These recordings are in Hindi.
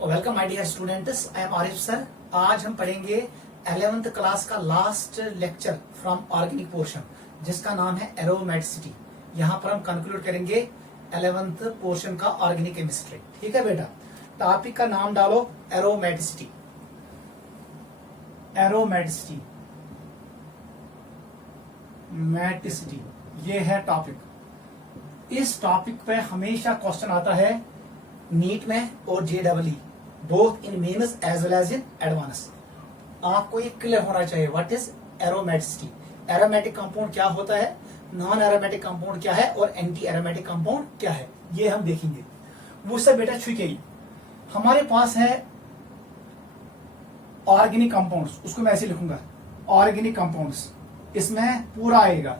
Welcome my dear students, I am Arif sir. आज हम पढ़ेंगे 11th क्लास का last lecture from organic portion, जिसका नाम है एरोमेटिसिटी। यहाँ पर हम कंक्लूड करेंगे 11th पोर्शन का ऑर्गेनिक केमिस्ट्री। ठीक है बेटा, टॉपिक का नाम डालो एरोमेटिसिटी। एरोमेटिसिटी, मैटिसिटी, ये है टॉपिक। इस टॉपिक पे हमेशा क्वेश्चन आता है नीट में और JEE, both in mains as well as in advance. आपको ये क्लियर होना चाहिए what is aromaticity. Aromatic compound क्या होता है, नॉन एरोमेटिक कंपाउंड क्या है और एंटी एरोमेटिक कंपाउंड क्या है, ये हम देखेंगे। वो सब बेटा छुके ही हमारे पास है ऑर्गेनिक कंपाउंड्स, उसको मैं ऐसे लिखूंगा ऑर्गेनिक कंपाउंड्स। इसमें पूरा आएगा,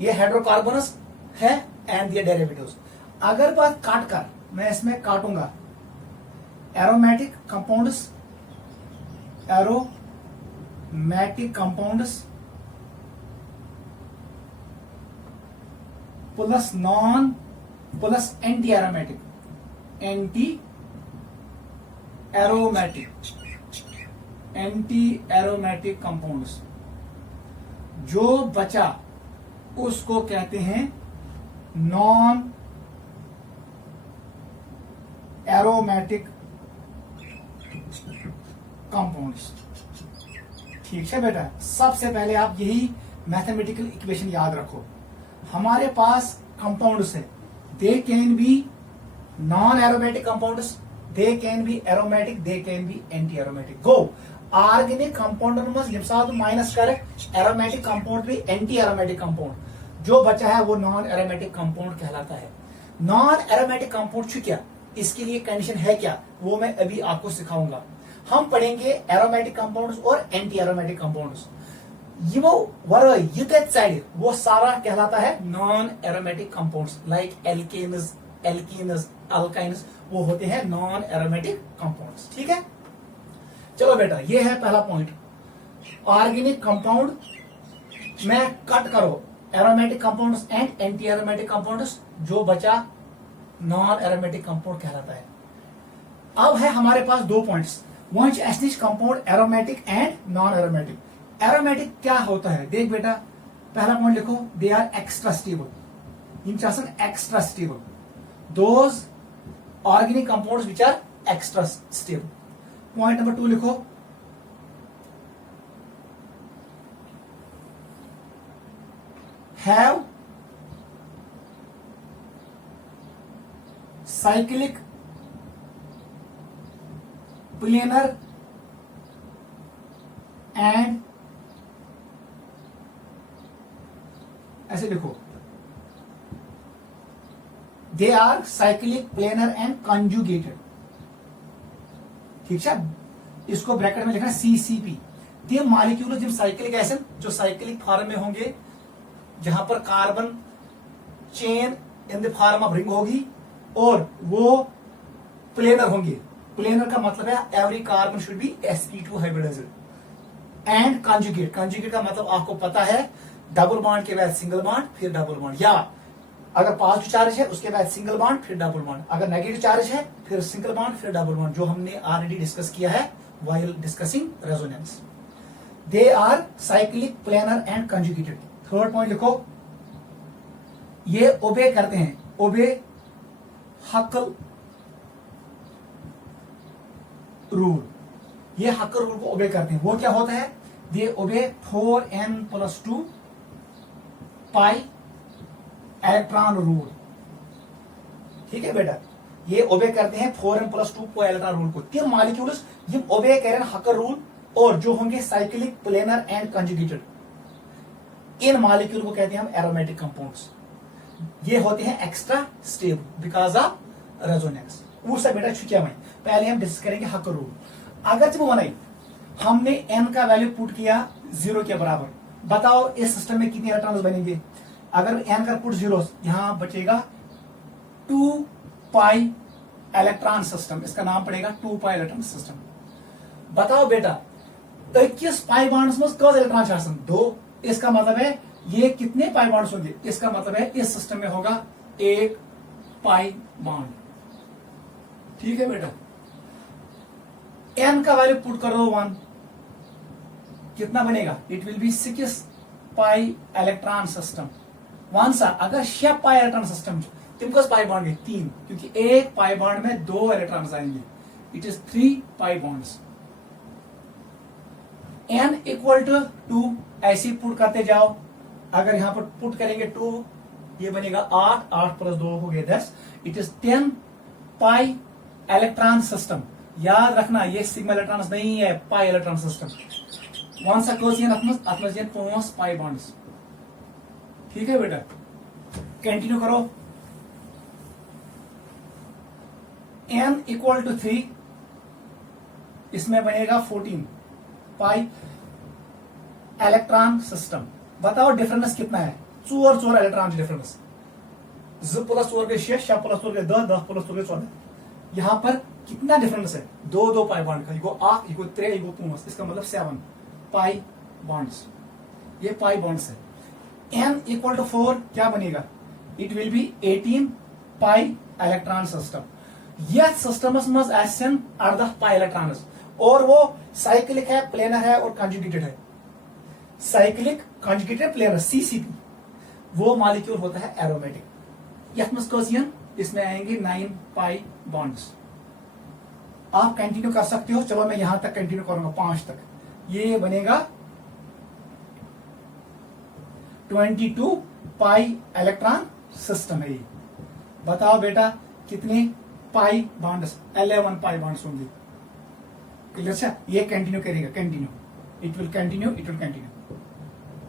ये हाइड्रोकार्बनस है एंड ये डेरिवेटिव्स। अगर बात काट कर मैं इसमें काटूंगा aromatic compounds, aromatic compounds plus non plus anti aromatic, anti aromatic, anti aromatic compounds. जो बचा उसको कहते हैं नॉन एरोमेटिक कंपाउंड्स। ठीक है बेटा, सबसे पहले आप यही मैथमेटिकल इक्वेशन याद रखो। हमारे पास कंपाउंड्स है, they can be non aromatic compounds, they can be aromatic, they can be anti aromatic. Go organic compound minus कर एरोमेटिक कंपाउंड भी एंटी एरोमेटिक कंपाउंड। जो बचा है वो नॉन एरोमेटिक कंपाउंड कहलाता है। नॉन एरोमेटिक कंपाउंड क्या, इसके लिए कंडीशन है क्या, वो मैं अभी आपको सिखाऊंगा। हम पढ़ेंगे एरोमेटिक कंपाउंड्स और एंटी एरोमेटिक कंपाउंड्स। वो सारा कहलाता है non aromatic compounds, like alkanes, alkenes, alkynes, वो होते हैं नॉन एरोमेटिक कंपाउंड्स। ठीक है, चलो बेटा, ये है पहला पॉइंट। ऑर्गेनिक कंपाउंड में कट करो aromatic compounds and anti aromatic compounds, जो बचा नॉन एरोमेटिक कंपाउंड कहलाता है। अब है हमारे पास दो पॉइंट्स, वन एस्टिश compound aromatic and non aromatic. Aromatic क्या होता है, देख बेटा, पहला पॉइंट लिखो, they are extra stable. Extra stable, those organic compounds which are extra stable. Point number 2 लिखो, हैव साइक्लिक प्लेनर एंड, ऐसे लिखो, they are cyclic planar and conjugated. ठीक है, इसको ब्रैकेट में लिखना CCP। दे मॉलिक्यूल जिम साइक्लिक एसिड, जो साइक्लिक फॉर्म में होंगे, जहां पर carbon chain in the form of ring होगी और वो प्लेनर होंगे। प्लेनर का मतलब है every carbon should be sp2 hybridized. And conjugate, conjugate का मतलब आपको पता है, डबल बॉन्ड के बाद सिंगल बॉन्ड फिर डबल बॉन्ड, या अगर पॉजिटिव चार्ज है उसके बाद सिंगल बॉन्ड फिर डबल बॉन्ड, अगर नेगेटिव चार्ज है फिर सिंगल बॉन्ड फिर डबल बॉन्ड, जो हमने ऑलरेडी डिस्कस किया है while discussing resonance. They are cyclic planar and conjugated. Third point लिखो, ये ओबे करते हैं, ओबे हकल रूल, ये हकल रूल को ओबे करते हैं। वो क्या होता है, दे ओबे 4n+2 पाई इलेक्ट्रॉन रूल। ठीक है बेटा, ये ओबे करते हैं 4n+2 पाई इलेक्ट्रॉन रूल को। तीन मॉलिक्यूल्स ये ओबे करें हकल रूल, और जो होंगे cyclic planar and conjugated, in molecule को कहते हैं हम एरोमेटिक कंपाउंड्स। ये होते हैं extra stable because of resonance. वो सब बेटा छुट्टिया में पहले हम डिस्कस करेंगे हकल रूल। अगर जब बनाई हमने n का वैल्यू पुट किया 0 के बराबर, बताओ इस सिस्टम में कितने इलेक्ट्रॉन्स बनेंगे। अगर n का पुट 0, यहां बचेगा 2 पाई इलेक्ट्रॉन सिस्टम, इसका नाम पड़ेगा 2 पाई इलेक्ट्रॉन सिस्टम। बताओ बेटा, 21 पाई बॉन्ड्स में कौन इलेक्ट्रॉन 2, इसका मतलब है ये कितने पाई बॉन्ड्स होंगे, इसका मतलब है इस सिस्टम में होगा 1 पाई बॉन्ड। ठीक है बेटा, n का वैल्यू पुट कर दो 1, कितना बनेगा? It will B 6 pi electron system. One सा अगर 6 पाई इलेक्ट्रॉन सिस्टम तुम कस पाई बॉन्ड गए 3, क्योंकि एक पाई बॉन्ड में 2 इलेक्ट्रॉन्स आएंगे। It is 3 pi bonds. n equal to 2 ऐसे पुट करते जाओ। अगर यहां पर पुट करेंगे 2, ये बनेगा 8, 8 प्लस 2 हो गया 10। It is 10 pi electron system. याद रखना ये सिग्मा इलेक्ट्रॉन्स नहीं है, पाई इलेक्ट्रॉन सिस्टम। वन सा क्वेश्चन अतमज 5 पाई बॉन्ड्स। ठीक है बेटा, कंटिन्यू करो। n इक्वल टू 3, इसमें बनेगा 14 पाई इलेक्ट्रॉन सिस्टम। बताओ डिफरेंस कितना है? 4 इलेक्ट्रॉन डिफरेंस। 2 प्लस 4 के 6, 6 प्लस 4 के 10, 10 प्लस 4 के 14। यहां पर कितना डिफरेंस है? 2 पाई बॉन्ड का। इको 8, इको 3, इको 5, इसका मतलब 7 पाई बॉन्ड्स। ये पाई बॉन्ड्स है। n इक्वल टू 4 क्या बनेगा? It will B 18 pi electron system. यह सिस्टमस मज आसन 18 पाई इलेक्ट्रॉन्स, और वो साइक्लिक है, प्लेनर है और कॉन्जुगेटेड है। साइक्लिक कॉन्जुगेटेड प्लेनर सीसीपी, वो मॉलिक्यूल होता है एरोमेटिक। यह इसमें आएंगे 9 पाई बॉन्ड्स। आप कंटिन्यू कर सकते हो। चलो मैं यहां तक कंटिन्यू करूंगा 5 तक। ये बनेगा 22 पाई इलेक्ट्रॉन सिस्टम है ये। बताओ बेटा कितने पाई बॉन्ड्स? 11 पाई बॉन्ड्स होंगे। क्लियर है? ये कंटिन्यू करेगा, continue, it will continue, it will continue.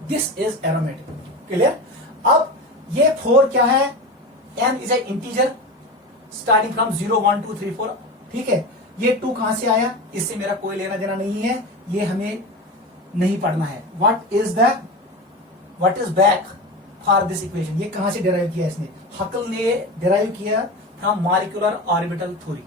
This is aromatic. Clear? अब ये 4 क्या है? n is a integer starting from 0 1 2 3 4। ठीक है, ये 2 कहां से आया? इससे मेरा कोई लेना देना नहीं है, ये हमें नहीं पढ़ना है। What is back for this equation? ये कहां से डिराइव किया इसने? हकल ने डिराइव किया फ्रॉम मॉलिक्यूलर ऑर्बिटल थ्योरी।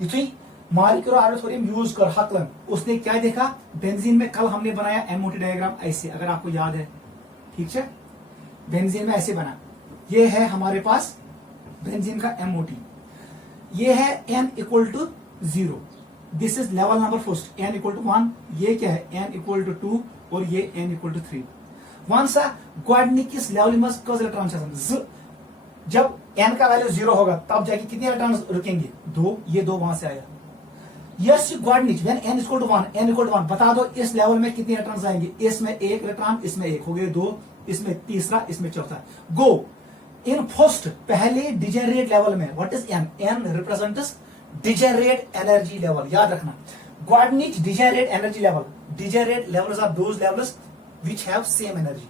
इसी मॉलिक्यूलर ऑर्बिटल थ्योरी में यूज कर हकलन उसने क्या देखा? बेंजीन में कल हमने बनाया एमओटी डायग्राम ऐसे, अगर आपको याद है। ठीक है, बेंजीन में ऐसे बना। ये है हमारे पास बेंजीन का एमओटी। ये है n equal to 0, this is level number first. n equal to 1, ये क्या है? n इक्वल टू 2 और ये n इक्वल टू 3। वन सा गोडनिकिस लेवल में कस इलेक्ट्रॉन जब n का वैल्यू 0 होगा तब जाके कितने इलेक्ट्रॉन रुकेंगे? 2। ये 2 वहां से आया। यस गोडनिच when n equal to 1, n equal to 1, बता दो इस लेवल में कितने इलेक्ट्रॉन्स आएंगे? इसमें 1 इलेक्ट्रॉन, इसमें 1 हो गए 2, इसमें तीसरा, इसमें चौथा। गो इन फर्स्ट पहले डिजेनरेट लेवल में। What is n? n represents degenerate energy level. याद रखना, गोडनिच degenerate energy level. Degenerate levels are those levels which have same energy.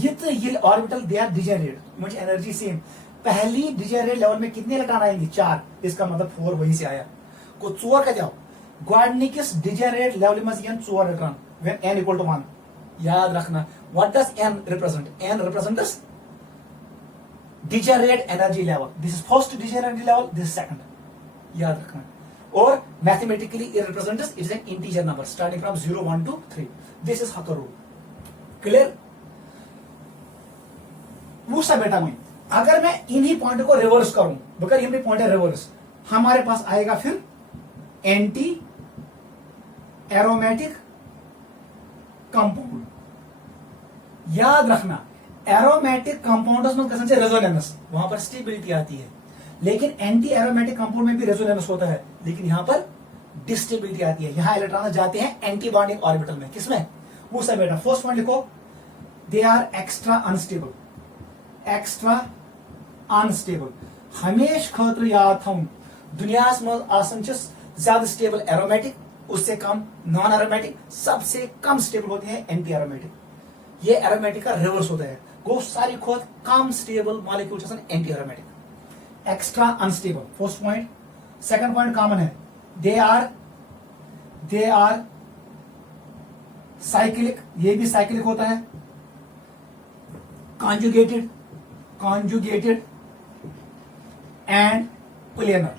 ये ऑर्बिटल दे आर डिजेनरेट, मुझे एनर्जी सेम। पहली डिजेनरेट लेवल में कितने इलेक्ट्रॉन आएंगे? 4, इसका मतलब 4 वहीं से आया। को 4 का जाओ गोडनिकिस डिजेनरेट लेवल में 4 electron when n equal to 1। याद रखना, what does n represent? n represents degenerate energy level. This is first degenerate level, this second. याद रखना। और mathematically it represents, it is an integer number starting from 0 1 2 3। This is Huckel rule. Clear? पूछा बेटा मैं, अगर मैं इन्हीं पॉइंट को रिवर्स करूं, बकर इन्हीं पॉइंट है रिवर्स, हमारे पास आएगा फिर एंटी एरोमेटिक कंपाउंड। याद रखना, एरोमेटिक कंपाउंड्स में कसम से रेजोनेंस, वहां पर स्टेबिलिटी आती है। लेकिन एंटी एरोमेटिक कंपाउंड में भी रेजोनेंस होता है, लेकिन यहां पर डिस्टेबिलिटी आती है। यहां इलेक्ट्रॉन जाते हैं एंटी बॉन्डिंग ऑर्बिटल में। किसमें? पूछा बेटा, फर्स्ट पॉइंट लिखो, they are extra unstable. Extra unstable हमेश खतर याद थो, दुनिया में ज्यादा स्टेबल एरोमेटिक, उससे कम नॉन एरोमेटिक, सबसे कम स्टेबल होते हैं एंटी एरोमेटिक। ये एरोमेटिक का रिवर्स होता है। गो सारी खोद कम stable molecule anti aromatic. Extra unstable first point. Second point common है, दे आर साइक्लिक, ये भी साइक्लिक होता है। कॉन्जुगेटेड एंड प्लेनर,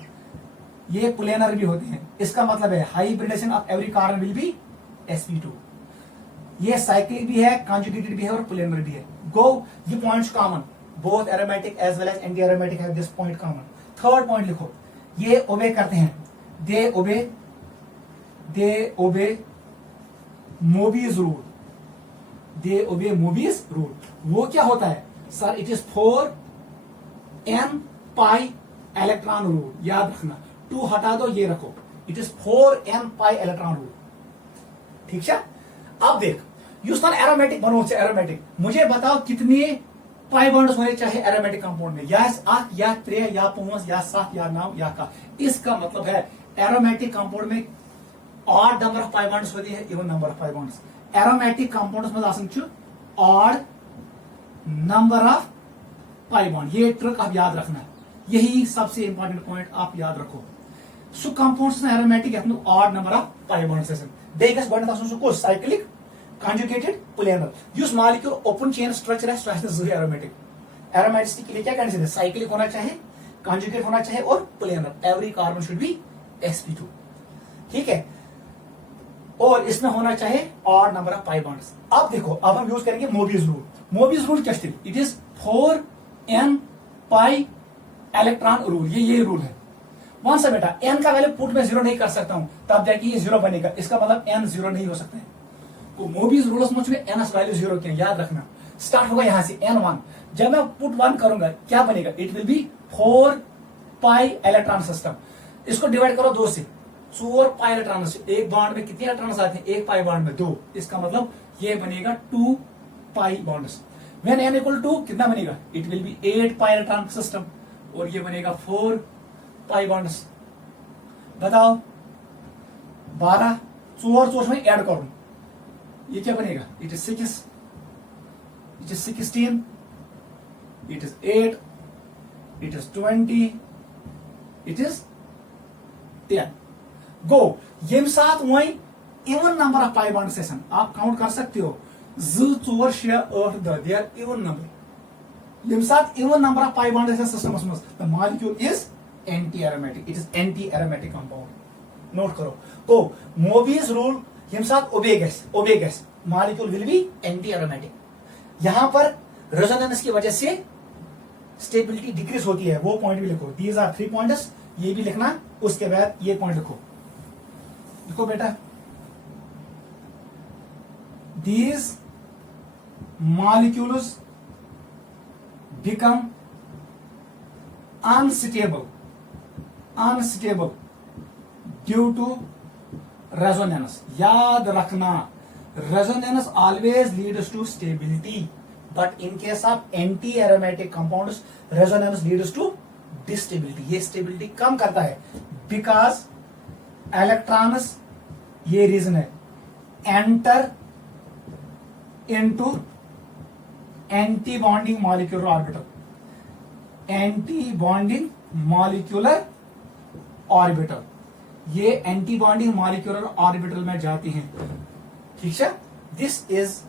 ये प्लेनर भी होते हैं। इसका मतलब है hybridization of every carbon will be sp2। ये साइक्लिक भी है, कॉन्जुगेटेड भी है और प्लेनर भी है। गो ये points common, both aromatic as well as anti aromatic have this point common. Third point लिखो, ये ओबे करते हैं दे ओबे मोबीज रूल, दे ओबे मोबीज रूल। वो क्या होता है sir? It is 4n pi electron rule. याद रखना, 2 हटा दो, ये रखो, it is 4n pi electron rule. ठीक है, अब देख यूस्टन एरोमेटिक बनो, एरोमेटिक मुझे बताओ कितने पाई बॉन्ड्स होने चाहिए एरोमेटिक कंपाउंड में? या 8 या 3 या 5 या 7 या 9 या का। इसका मतलब है एरोमेटिक कंपाउंड में odd number of pi bonds होती है, even number of pi bonds. Aromatic compounds में आसन छु odd number of pi bond. ये ट्रिक आप याद रखना, यही सबसे इंपॉर्टेंट पॉइंट आप याद रखो। सु कंपाउंड्स एरोमेटिक यथ odd number of pi bonds बे गस गड आसन सु कोस साइक्लिक कंजुगेटेड प्लेनर। युस मॉलिक्यूल ओपन चेन स्ट्रक्चर है सो है एरोमेटिक। एरोमेटिसिटी के लिए क्या कंडीशन है? साइक्लिक होना चाहिए, कंजुगेट होना चाहिए और planar. Every carbon should be sp2। ठीक है, और इसमें होना चाहिए odd number of pi bonds. अब देखो, अब हम यूज करेंगे मोबियस रूल। मोबियस रूल क्या है? It is 4n pi electron rule. ये रूल है। कौन सा बेटा? n का वैल्यू पुट में 0 नहीं कर सकता हूं, तब जाके ये 0 बनेगा। इसका मतलब n 0 नहीं हो सकता है। तो मोबियस रूल्स में n वैल्यू 0 किया, याद रखना। स्टार्ट होगा यहां से n1। जब मैं पुट 1 करूंगा क्या बनेगा? It will B 4 pi electron system. इसको डिवाइड करो 2 से, 4 पाई इलेक्ट्रॉन। एक बॉन्ड में कितने इलेक्ट्रॉन आते हैं? एक पाई बॉन्ड में 2। इसका मतलब ये बनेगा 2 pi bonds. When n equal to कितना बनेगा? It will be 8 pi electron system, और ये बनेगा 4 पाई बॉन्ड्स। बताओ 12 4 में ऐड करो, ये क्या बनेगा? It is 6, it is 16, it is 8, it is 20, it is 10। गो यम साथ वही even number of pi bond सेशन आप काउंट कर सकते हो। 2 4 6 8 10 दे आर इवन नंबर। यम साथ even number of pi bond system में the molecule is anti aromatic. It is anti aromatic compound. Note करो। तो मोबियस रूल यम साथ ओबे gas molecule will be anti aromatic. यहां पर रेजोनेंस की वजह से स्टेबिलिटी डिक्रीज होती है, वो पॉइंट भी लिखो। दीज आर 3 पॉइंट्स, ये भी लिखना। उसके बाद ये पॉइंट लिखो बेटा। These molecules become unstable due to resonance. याद रखना, resonance always leads to stability, but in case of anti aromatic compounds resonance leads to destability. ये स्टेबिलिटी कम करता है बिकॉज इलेक्ट्रॉन्स, ये रीजन है, enter into anti bonding molecular orbital. Anti bonding molecular orbital, ये एंटी बॉन्डिंग मॉलिक्यूलर ऑर्बिटल में जाती हैं। ठीक है, this is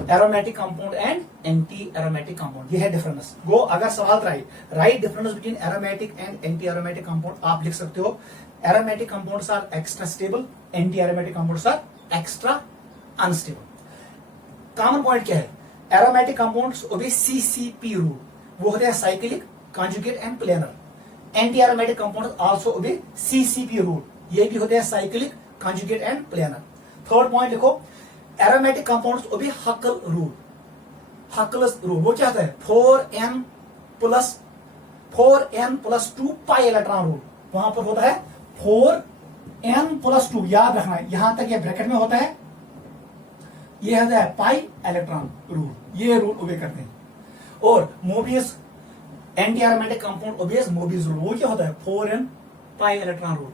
aromatic compound and anti aromatic compound. ये है डिफरेंस। गो, अगर सवाल write difference between aromatic and anti aromatic compound आप लिख सकते हो। Aromatic compounds are extra stable, anti aromatic compounds are extra unstable. Common point क्या है? Aromatic compounds obey CCP rule, वो होते हैं cyclic, conjugate and planar. Anti aromatic compounds also obey CCP rule, ये भी होते हैं cyclic, conjugate and planar. Third point लिखो, aromatic compounds obey Huckel rule. Huckel's rule वो क्या होता है? 4n प्लस 2 पाई इलेक्ट्रॉन रूल। वहां पर होता है 4n प्लस 2। याद रखना, यहां तक ये ब्रैकेट में होता है, ये होता है पाई इलेक्ट्रॉन रूल। ये रूल ओबे करते हैं। और Mobius anti aromatic compound obeys Mobius rule, वो क्या होता है? 4n पाई इलेक्ट्रॉन रूल।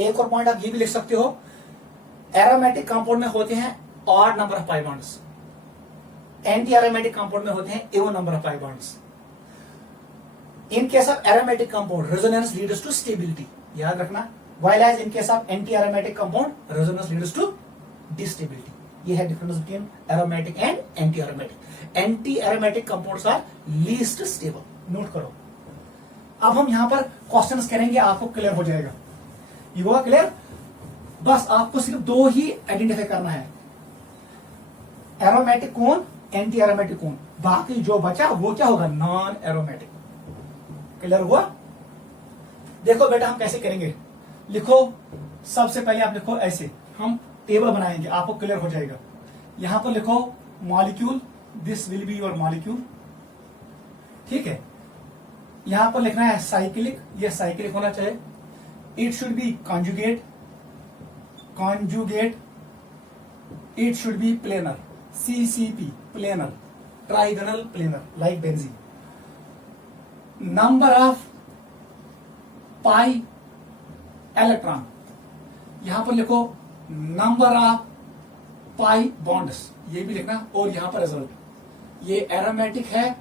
एक और पॉइंट आप ये भी लिख सकते हो, एरोमेटिक कंपाउंड में होते हैं odd number of pi bonds, anti aromatic compound में होते हैं even number of pi bonds. In case of aromatic compound resonance leads to stability, याद रखना। While as in case of anti aromatic compound resonance leads to destability. ये है difference between aromatic and anti aromatic. Anti aromatic compounds are least stable. Note करो। अब हम यहां पर क्वेश्चंस करेंगे, आपको क्लियर हो जाएगा। ये होगा क्लियर? बस आपको सिर्फ 2 ही आइडेंटिफाई करना है, एरोमेटिक कौन, एंटी एरोमेटिक कौन। बाकी जो बचा वो क्या होगा? Non aromatic. क्लियर हुआ? देखो बेटा हम कैसे करेंगे। लिखो, सबसे पहले आप लिखो ऐसे, हम टेबल बनाएंगे, आपको क्लियर हो जाएगा। यहां पर लिखो molecule, this will be your molecule, ठीक है। यहां पर लिखना है साइक्लिक, ये साइक्लिक होना चाहिए। It should be conjugate, conjugate, it should be planar, CCP planar, trigonal planar like benzene. Number of pi electron, यहां पर लिखो नंबर ऑफ पाई बॉन्ड्स, ये भी लिखना। और यहां पर रिजल्ट, ये एरोमेटिक है,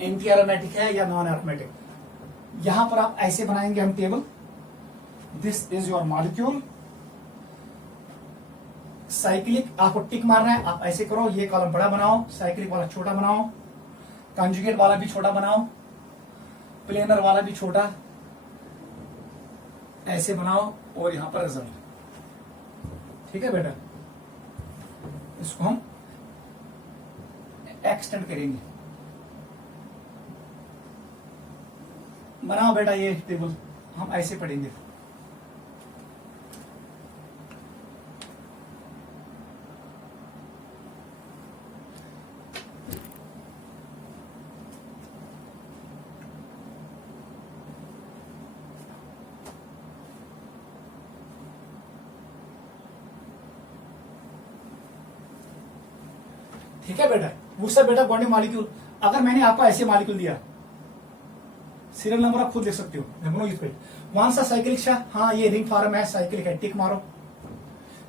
एंटी एरोमेटिक है या नॉन एरोमेटिक। यहां पर आप ऐसे बनाएंगे हम table, this is your molecule. Cyclic आपको टिक मारना है, आप ऐसे करो, ये कॉलम बड़ा बनाओ, साइक्लिक वाला छोटा बनाओ, कंजुगेट वाला भी छोटा बनाओ, प्लेनर वाला भी छोटा, ऐसे बनाओ। और यहां पर रिजल्ट, ठीक है बेटा। इसको हम एक्सटेंड करेंगे। बनाओ बेटा ये टेबल, हम ऐसे पढ़ेंगे। ठीक है बेटा। दूसरा बेटा बॉन्डिंग मॉलिक्यूल, अगर मैंने आपको ऐसे मॉलिक्यूल दिया, सीरियल नंबर आप खुद देख सकते हो, कौन सा साइक्लिक है, हाँ ये रिंग फॉर्म है, साइक्लिक है, टिक मारो।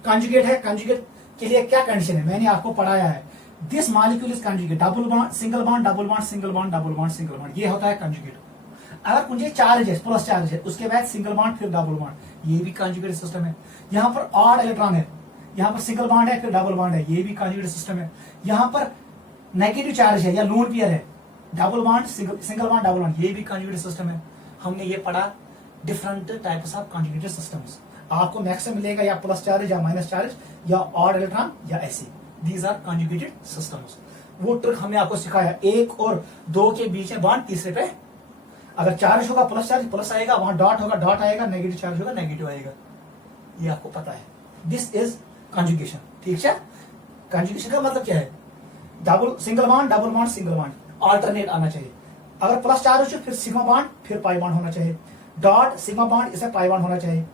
कॉन्जुगेट है, कॉन्जुगेट के लिए क्या कंडीशन है, मैंने आपको पढ़ाया है। This molecule is conjugate, double bond, single bond, double bond, single bond, double bond, single bond, ये होता है कॉन्जुगेट। अगर कुछ चार्ज है, प्लस चार्ज है, उसके बाद सिंगल बॉन्ड फिर डबल बॉन्ड, ये भी कॉन्जुगेट सिस्टम है। यहाँ पर ऑड इलेक्ट्रॉन है, यहाँ पर सिंगल बॉन्ड है फिर डबल बॉन्ड है, ये भी कॉन्जुगेट सिस्टम है। यहाँ पर नेगेटिव चार्ज है या लोन पेयर है, double bond, single bond, double bond, ये भी कॉन्जुगेट सिस्टम है। हमने ये पढ़ा different types of conjugated systems. आपको मैक्सिमम मिलेगा या प्लस चार्ज या माइनस चार्ज या ऑड इलेक्ट्रॉन या ऐसे, दीज आर कॉन्जुगेटेड सिस्टम्स। वो ट्रिक हमने आपको सिखाया, 1 और 2 के बीच में बॉन्ड, तीसरे पे अगर चार्ज होगा प्लस चार्ज प्लस आएगा, वहां डॉट होगा डॉट आएगा, नेगेटिव चार्ज होगा नेगेटिव आएगा, ये आपको पता है। दिस इज कॉन्जुगेशन, ठीक है। कॉन्जुगेशन का मतलब क्या है, double single bond, double bond, single bond, alternate आना चाहिए। अगर प्लस चार्ज हो फिर सिग्मा बॉन्ड फिर पाई बॉन्ड होना चाहिए, डॉट सिग्मा बॉन्ड इसमें पाई बॉन्ड होना चाहिए।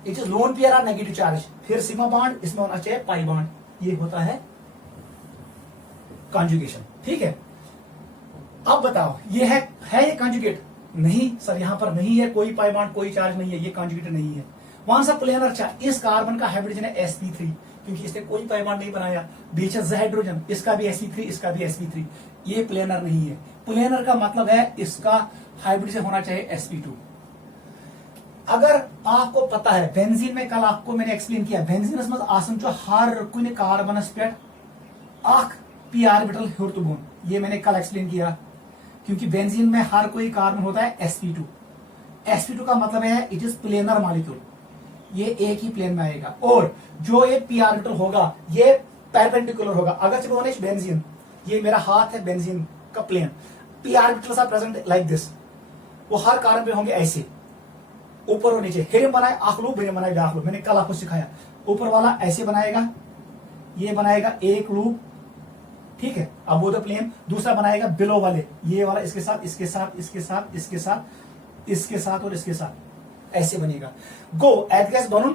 इट इज लोन पेयर और नेगेटिव चार्ज, फिर सिग्मा बॉन्ड इसमें होना चाहिए पाई बॉन्ड, ये होता है कॉन्जुगेशन, ठीक है। अब बताओ ये है ये कॉन्जुगेट? नहीं सर, यहां पर नहीं है कोई पाई बॉन्ड, कोई चार्ज नहीं है, ये कॉन्जुगेट नहीं है। कौन सा प्लेनर चार्ज, इस कार्बन का हाइड्रोजन है sp3, क्योंकि इसने कोई पाई बॉन्ड नहीं बनाया। बीच है हाइड्रोजन, इसका भी sp3, इसका भी sp3, ये प्लेनर नहीं है। प्लेनर का मतलब है इसका हाइब्रिड होना चाहिए sp2। अगर आपको पता है बेंजीन में, कल आपको मैंने एक्सप्लेन किया, बेंजीन में आसन जो हर कुछ कार्बनस पे अख p ऑर्बिटल हेतु बोन, ये मैंने कल एक्सप्लेन किया। क्योंकि बेंजीन में हर कोई कार्बन होता है sp2। sp2 का मतलब है इट इज प्लेनर मॉलिक्यूल, ये एक ही प्लेन में आएगा। और जो ये p ऑर्बिटल होगा ये परपेंडिकुलर होगा। अगर चलो बेंजीन, ये मेरा हाथ है बेंजीन का plane, p orbitals are present like this, वो हर कार्बन पे होंगे ऐसे, ऊपर और नीचे। हेरियम बनाए आखलू, बेरियम बनाए आखलू, मैंने कल आपको सिखाया। ऊपर वाला ऐसे बनाएगा, ये बनाएगा एक लूप, ठीक है, अबोव द प्लेन। दूसरा बनाएगा बिलो वाले, ये वाला इसके साथ, इसके साथ, इसके साथ, इसके साथ, इसके साथ और इसके साथ, ऐसे बनेगा। So it has balloon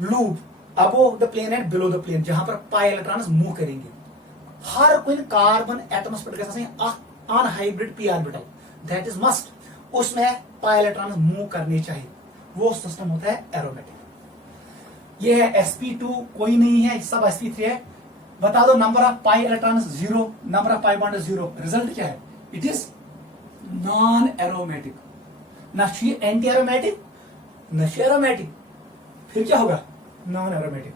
loop above the plane and below the plane, जहां पर पाई इलेक्ट्रॉन्स मूव करेंगे। हर कोई कार्बन एटम्स पर unhybrid p orbital, that is must, उसमें पाई इलेक्ट्रॉन्स मूव करने चाहिए, वो सिस्टम होता है एरोमेटिक। ये है sp2, कोई नहीं है, सब sp3 है। बता दो number of pi electrons 0, number of pi bond 0, result क्या है, इट इज नॉन एरोमेटिक, ना एंटी एरोमेटिक न एरोमेटिक, फिर क्या होगा, non aromatic.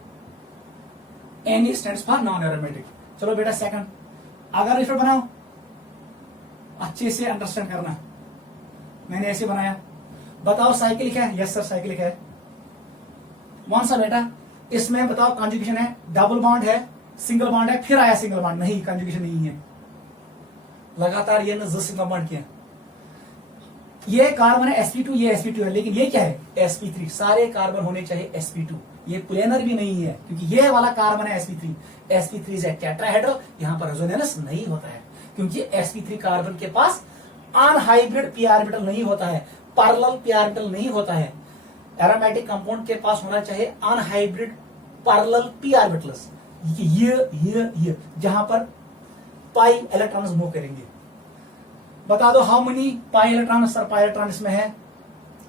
N stands for non aromatic. चलो बेटा सेकंड, अगर रिफर बनाओ, अच्छे से अंडरस्टैंड करना, मैंने ऐसे बनाया। बताओ साइक्लिक है, यस सर साइक्लिक है। कौन सा बेटा, इसमें बताओ कॉन्जुगेशन है, डबल बॉन्ड है, सिंगल बॉन्ड है, फिर आया सिंगल बॉन्ड, नहीं कॉन्जुगेशन नहीं है। लगातार ये सिंगल बॉन्ड किया। ये कार्बन है sp2, ये sp2 है, लेकिन ये क्या है sp3। सारे कार्बन होने चाहिए sp2। ये प्लेनर भी नहीं है क्योंकि ये वाला कार्बन है sp3। sp3 is a tetrahedral, यहां पर रेजोनेंस नहीं होता है क्योंकि sp3 कार्बन के पास अनहाइब्रिड p ऑर्बिटल नहीं होता है, पैरेलल p ऑर्बिटल नहीं होता है। एरोमेटिक कंपाउंड के पास होना चाहिए अनहाइब्रिड पैरेलल p ऑर्बिटल्स, ये जहां पर पाई इलेक्ट्रॉन्स मूव करेंगे। बता दो how many pi electron, sir pi electron इसमें है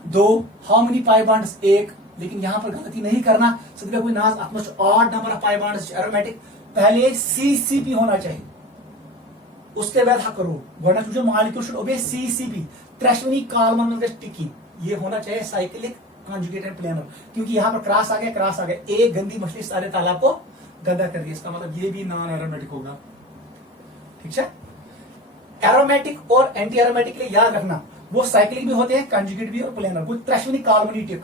2। हाउ मेनी पाई बॉन्ड्स 1, लेकिन यहां पर गलती नहीं करना सदबे कोई नाज अत मज odd number of pi bonds aromatic. पहले CCP होना चाहिए, उसके बाद हक करो गोना जो मॉलिक्यूल शुड ओबे CCP। त्रेशवनी कार्बन में टिकी, ये होना चाहिए साइक्लिक कॉन्जुगेटेड प्लेनर, क्योंकि यहां पर क्रॉस आ गया, एक गंदी मछली सारे तालाब को गंदा कर दिया, इसका मतलब ये भी नॉन एरोमेटिक होगा। ठीक है, एरोमेटिक और एंटी एरोमेटिक के लिए याद रखना वो साइक्लिक भी होते हैं, कंजुगेट भी और प्लेनर। कुछ त्रिशवनी कार्बोनेटिक,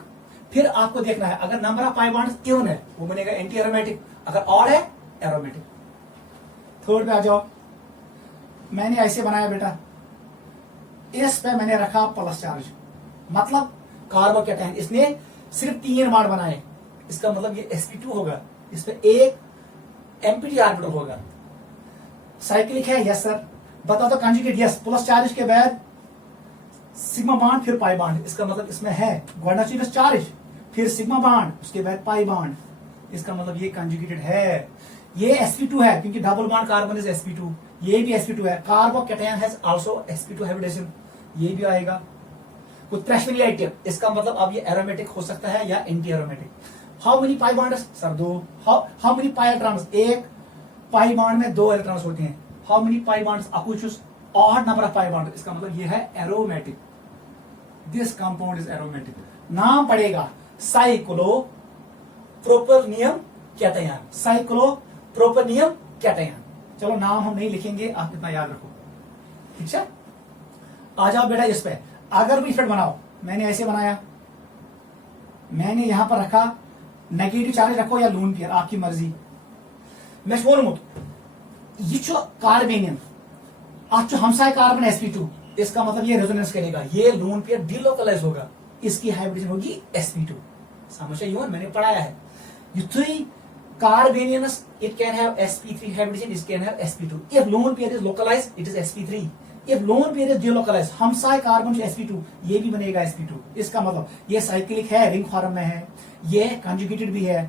फिर आपको देखना है अगर number of pi bonds even है वो बनेगा एंटी एरोमेटिक, अगर ऑड है एरोमेटिक। थर्ड पे आ जाओ, मैंने ऐसे बनाया बेटा, इस पे मैंने रखा प्लस चार्ज, मतलब कार्बोकैटायन, इसने सिर्फ 3 बॉन्ड बनाए, इसका मतलब ये sp2 होगा, इस पे एक एम्प्टी ऑर्बिटल होगा। साइक्लिक है, यस सर। बताओ तो कंजुगेट, यस। प्लस चार्ज के बाद सिग्मा बॉन्ड फिर पाई बॉन्ड, इसका मतलब इसमें है ग्वाडाचिनस चार्ज फिर सिग्मा बॉन्ड उसके बाद पाई बॉन्ड, इसका मतलब ये कंजुगेटेड है। ये sp2 है क्योंकि double bond carbon is sp2, ये भी sp2 है। Carbocation has also sp2 hybridisation, ये भी आएगा। कुछ त्रिशवनी आइटम, इसका मतलब अब ये एरोमेटिक हो सकता है या anti aromatic. How many pi bonds, sir 2। How many pi electrons, एक पाई बॉन्ड में 2 इलेक्ट्रॉन्स होते हैं। हाउ मेनी पाई बॉन्ड्स, आपको choose odd number of pi bond, इसका मतलब ये है aromatic. This compound is aromatic. नाम पड़ेगा cyclo propenium cation, cyclo propenium cation. चलो नाम हम नहीं लिखेंगे, आप इतना याद रखो, ठीक है। आ जाओ बेटा इस पे, अगर भी फिट बनाओ, मैंने ऐसे बनाया, मैंने यहां पर रखा नेगेटिव चार्ज रखो या लोन पेयर, आपकी मर्जी। मैं बोलूं ये जो कार्बेनियम आप जो हमसाय कार्बन sp2, इसका मतलब ये रेजोनेंस करेगा, ये लोन पेयर डिलोकलाइज होगा, इसकी हाइब्रिडेशन होगी sp2। समझ आइए, मैंने पढ़ाया है। युथुई कार्बेनियनस it can have sp3 hybridization, it can have sp2. If lone pair is localized, it is sp3. If lone pair is delocalized, हमसाय कार्बन जो sp2, ये भी बनेगा sp2। इसका मतलब ये साइक्लिक है, रिंग फॉर्म में है, ये कंजुगेटेड भी है।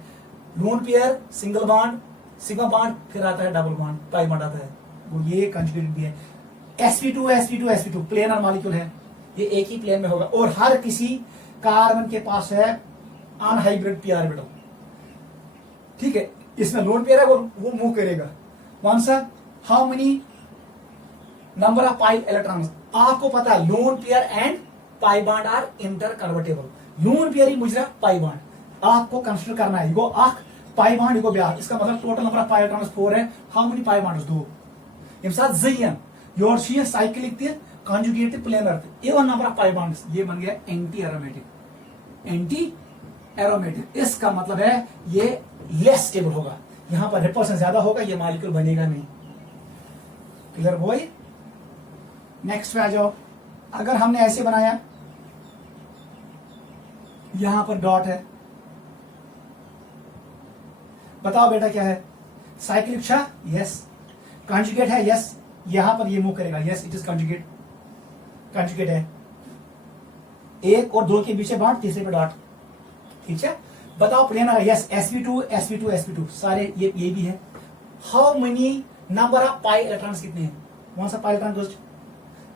Lone pair single bond, sigma bond, फिर आता है डबल बॉन्ड, पाई बॉन्ड आता है, वो ये कंजुगेटेड भी है। sp2 प्लेनर मॉलिक्यूल है, ये एक ही प्लेन में होगा और हर किसी कार्बन के पास है अनहाइब्रिड p ऑर्बिटल। ठीक है, इसमें लोन पेयर है, वो मूव करेगा। कौन सा, how many number of pi electrons, आपको पता है lone pair and pi bond are interconvertible. Lone pair ही मुजरा पाई बॉन्ड, आपको कंसिडर करना है, इगो आख पाई बॉन्ड इगो ब्याह, इसका मतलब total number of pi electrons 4 है। हाउ मेनी पाई बॉन्ड्स 2, यम साथ जयन योर शी साइक्लिक थे कंजुगेटेड प्लेनर थे, even number of pi bonds, ये बन गया एंटी एरोमेटिक। एंटी एरोमेटिक, इसका मतलब है ये लेस स्टेबल होगा, यहां पर रिपल्शन ज्यादा होगा, ये मॉलिक्यूल बनेगा नहीं। Clear boy. नेक्स्ट पे आ जाओ, अगर हमने ऐसे बनाया, यहां पर डॉट है, बताओ बेटा क्या है, साइक्लिक छा, यस। कंजुगेट है, यस। यहां पर ये मूव करेगा, yes it is conjugate, conjugate है। 1 और 2 के बीच बॉन्ड, तीसरे पे डॉट, ठीक है। बताओ प्लेनर है, यस sp2 सारे ये भी है। How many number of pi electrons कितने हैं, कौन सा पाई इलेक्ट्रॉन दोस्त,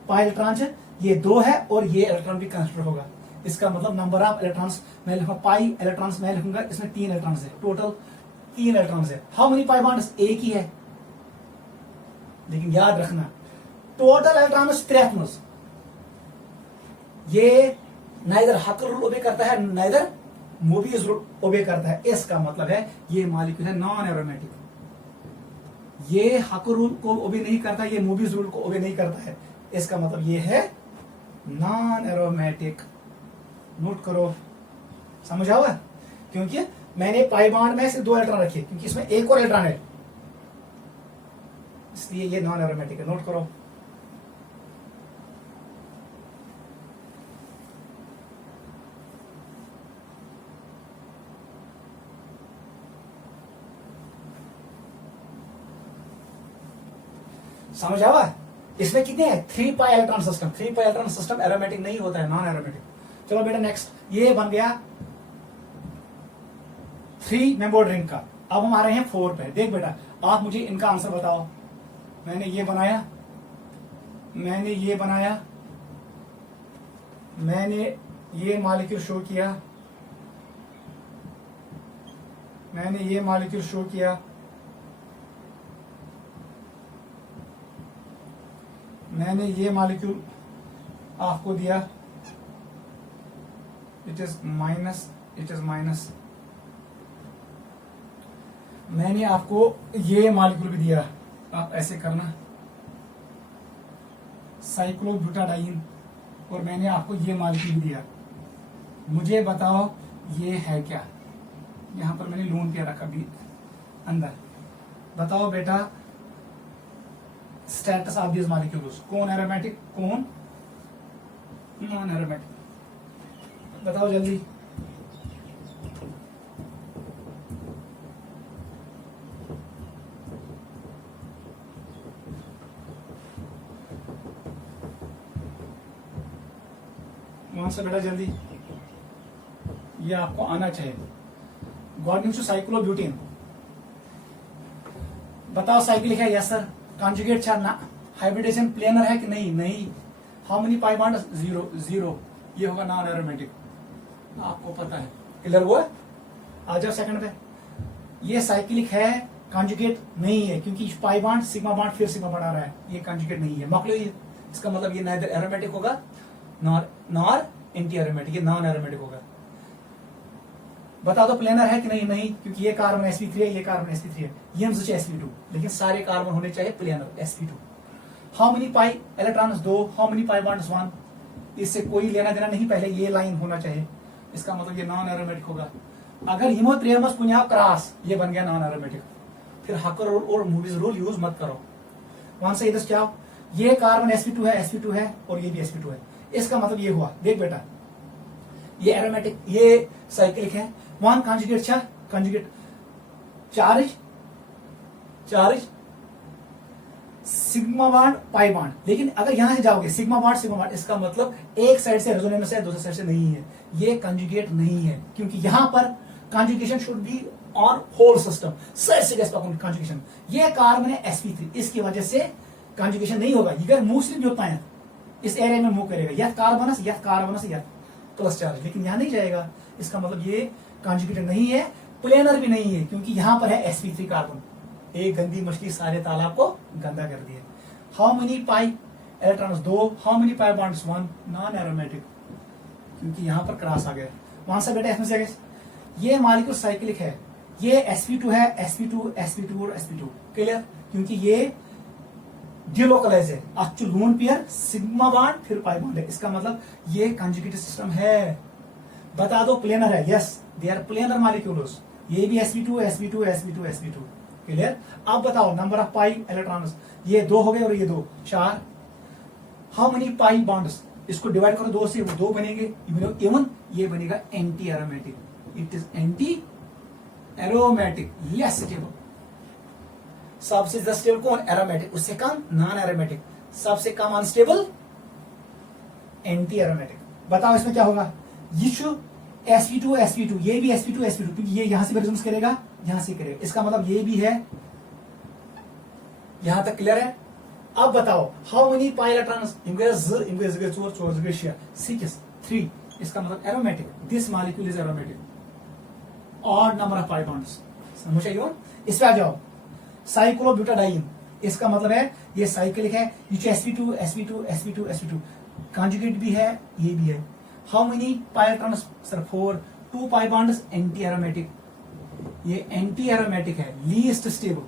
पाई इलेक्ट्रॉन्स ये 2 है और ये इलेक्ट्रॉन भी कंसिडर होगा, इसका मतलब नंबर ऑफ इलेक्ट्रॉन्स मैं लिखूंगा, पाई इलेक्ट्रॉन्स मैं लिखूंगा, इसमें 3 इलेक्ट्रॉन्स है, टोटल 3 इलेक्ट्रॉन्स है। हाउ मेनी पाई बॉन्ड्स, एक ही है, लेकिन याद रखना टोटल इलेक्ट्रॉन्स 3, ये नाइदर हकल रूल ओबे करता है, नाइदर मोबियस रूल ओबे करता है, इसका मतलब है ये मॉलिक्यूल है नॉन एरोमेटिक। ये हकल रूल को ओबे नहीं करता, ये मोबियस रूल को ओबे नहीं करता है, इसका मतलब ये है नॉन एरोमेटिक। नोट करो, समझ आओ, क्योंकि मैंने पाई बॉन्ड में सिर्फ 2 इलेक्ट्रॉन रखे, क्योंकि इसमें एक और इलेक्ट्रॉन है, इसलिए ये नॉन एरोमेटिक है। नोट करो। समझ आवा? इसमें कितने हैं? 3 पाई इलेक्ट्रॉन सिस्टम। 3 पाई इलेक्ट्रॉन सिस्टम एरोमेटिक नहीं होता है, नॉन एरोमेटिक। चलो बेटा नेक्स्ट, ये बन गया 3 मेंबर्ड रिंग का। अब हम आ रहे हैं 4 पे। देख बेटा, आप मुझे इनका आंसर बताओ। मैंने ये बनाया, मैंने ये बनाया, मैंने ये मॉलिक्यूल शो किया, मैंने ये मॉलिक्यूल शो किया, मैंने ये मॉलिक्यूल आपको दिया, it is minus, it is minus. मैंने आपको ये मॉलिक्यूल भी दिया, आप ऐसे करना, साइक्लोब्यूटाडाइन, और मैंने आपको ये मॉलिक्यूल भी दिया। मुझे बताओ ये है क्या? यहां पर मैंने लून किया रखा भी अंदर। बताओ बेटा स्टेटस ऑफ दिस मॉलिक्यूल्स, कौन एरोमेटिक, कौन नॉन एरोमेटिक? बताओ जल्दी। वहां से बेटा जल्दी, ये आपको आना चाहिए। Go to cyclobutane. बताओ साइक्लिक है? Yes sir. कॉन्जुगेट छा ना, हाइब्रिडेशन प्लेनर है कि नहीं? नहीं। How many pi bond? 0 0। ये होगा नॉन एरोमेटिक, आपको पता है। क्लियर हुआ? आ जाओ सेकंड पे। ये साइक्लिक है, कॉन्जुगेट नहीं है, क्योंकि पाई बॉन्ड सिग्मा बॉन्ड फिर सिग्मा बॉन्ड आ रहा है, ये कॉन्जुगेट नहीं है। मकलो ये, इसका मतलब ये नाइदर एरोमेटिक होगा नॉर एंटी एरोमेटिक, ये नॉन एरोमेटिक होगा। बता दो प्लेनर है कि नहीं? नहीं, क्योंकि ये कार्बन sp3 है, ये कार्बन sp3 है, ये sp2, लेकिन सारे कार्बन होने चाहिए planar sp2। How many pi electrons? 2। How many pi bonds? 1। इससे कोई लेना देना नहीं, पहले ये लाइन होना चाहिए, इसका मतलब ये नॉन एरोमेटिक होगा। अगर हिमोत्रियमस पुन्या क्रॉस, ये बन गया नॉन एरोमेटिक। फिर हाकर रूल और मूवीज रूल यूज मत करो। वहां से इधर क्या, ये कार्बन sp2 है, sp2 है, और ये भी sp2 है, इसका मतलब ये हुआ। देख बेटा, ये एरोमेटिक, ये साइक्लिक है। वन कॉन्जुगेट छा, conjugate charge, charge sigma bond pi bond. लेकिन अगर यहां से जाओगे सिग्मा बॉन्ड, इसका मतलब एक साइड से रेजोनेंस है, दूसरी साइड से नहीं है, ये कॉन्जुगेट नहीं है, क्योंकि यहां पर conjugation should be on whole system, side से कॉन्जुगेशन। ये कार्बन है sp3, इसकी वजह से कॉन्जुगेशन नहीं होगा। अगर मूव सिर्फ होता है इस एरिया में मूव करेगा, यह कार्बनस, यह कार्बनस, यह प्लस चार्ज, लेकिन यहां नहीं जाएगा, इसका मतलब ये कॉन्जुगेटेड नहीं है, प्लेनर भी नहीं है, क्योंकि यहां पर है sp3 कार्बन। एक गंदी मछली सारे तालाब को गंदा कर दिया। How many pi electrons? 2। How many pi bonds? 1। Non aromatic, क्योंकि यहां पर क्रॉस आ गया। वहां से बेटा इसमें से ये मॉलिक्यूल साइक्लिक है, ये sp2 है, sp2 sp2 और sp2। क्लियर? क्योंकि ये डिलोकलाइज है, actual lone pair sigma bond फिर पाई बॉन्ड है, इसका मतलब ये कॉन्जुगेटेड सिस्टम है। बता दो प्लेनर है? Yes, they are planar molecules. ये भी sp2 sp2 sp2 sp2। Clear? अब बताओ नंबर ऑफ पाई इलेक्ट्रॉन्स, ये 2 हो गए और ये 2, 4। How many pi bonds? इसको डिवाइड करो 2 से, वो 2 बनेंगे, इवन ये बनेगा anti aromatic, it is anti aromatic, less stable. सबसे ज्यादा स्टेबल कौन? एरोमेटिक, उससे कम नॉन एरोमेटिक, सबसे कम अनस्टेबल एंटी एरोमेटिक। बताओ इसमें क्या होगा? ये sp2 sp2, ये भी sp2 sp2, क्योंकि ये यहां से रेजोनेंस करेगा, यहां से करेगा, इसका मतलब ये भी है। यहां तक क्लियर है? अब बताओ हाउ मेनी पाई इलेक्ट्रॉन्स? 6 3, इसका मतलब aromatic, this molecule is aromatic. Odd number of pi bonds, समझ आई हो? इस पे आ जाओ, साइक्लोब्यूटाडाइन, इसका मतलब है ये साइक्लिक है, ये sp2 sp2 sp2 sp2, conjugate भी है, ये भी है। How many pi electrons? Sir 4। 2 pi bonds, anti aromatic, ये एंटी एरोमेटिक है, लीस्ट स्टेबल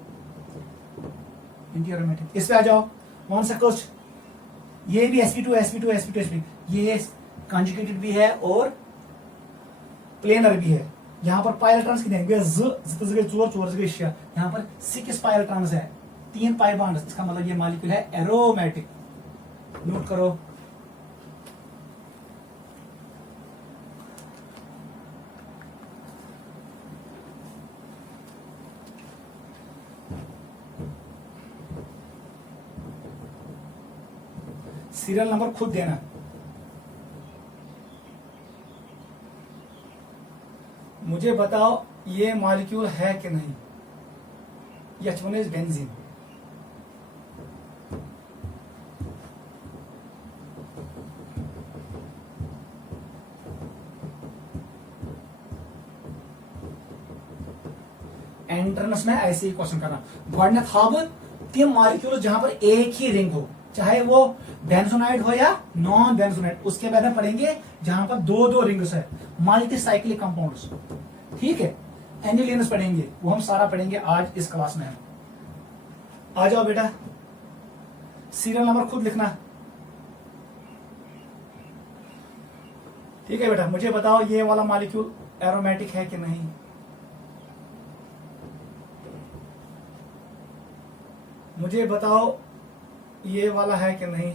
एंटी एरोमेटिक। इस पे आ जाओ, वन सा क्वेश्चन, ये भी sp2 sp2 sp2 sp2, ये कॉन्जुगेटेड भी है और प्लेनर भी है। यहां पर पाई इलेक्ट्रॉन्स कितने हैं? 4 यहां पर 6 पाई इलेक्ट्रॉन्स है, 3 पाई बॉन्ड्स, इसका मतलब ये मॉलिक्यूल है एरोमेटिक। नोट करो। सीरियल नंबर खुद देना। मुझे बताओ ये मॉलिक्यूल है कि नहीं। H1 is benzene. एंट्रेंस में ऐसे ही क्वेश्चन करना। गॉडनेथ हाब तीन मॉलिक्यूल जहां पर एक ही रिंग हो, चाहे वो बेंजोनाइड हो या नॉन बेंजोनाइड, उसके बाद में पढ़ेंगे जहां पर दो दो रिंग्स है, मल्टी साइक्लिक कंपाउंड्स। ठीक है, एनिलियंस पढ़ेंगे, वो हम सारा पढ़ेंगे आज इस क्लास में। आ जाओ बेटा, सीरियल नंबर खुद लिखना। ठीक है बेटा, मुझे बताओ ये वाला मॉलिक्यूल एरोमेटिक है कि नहीं। मुझे बताओ ये वाला है कि नहीं।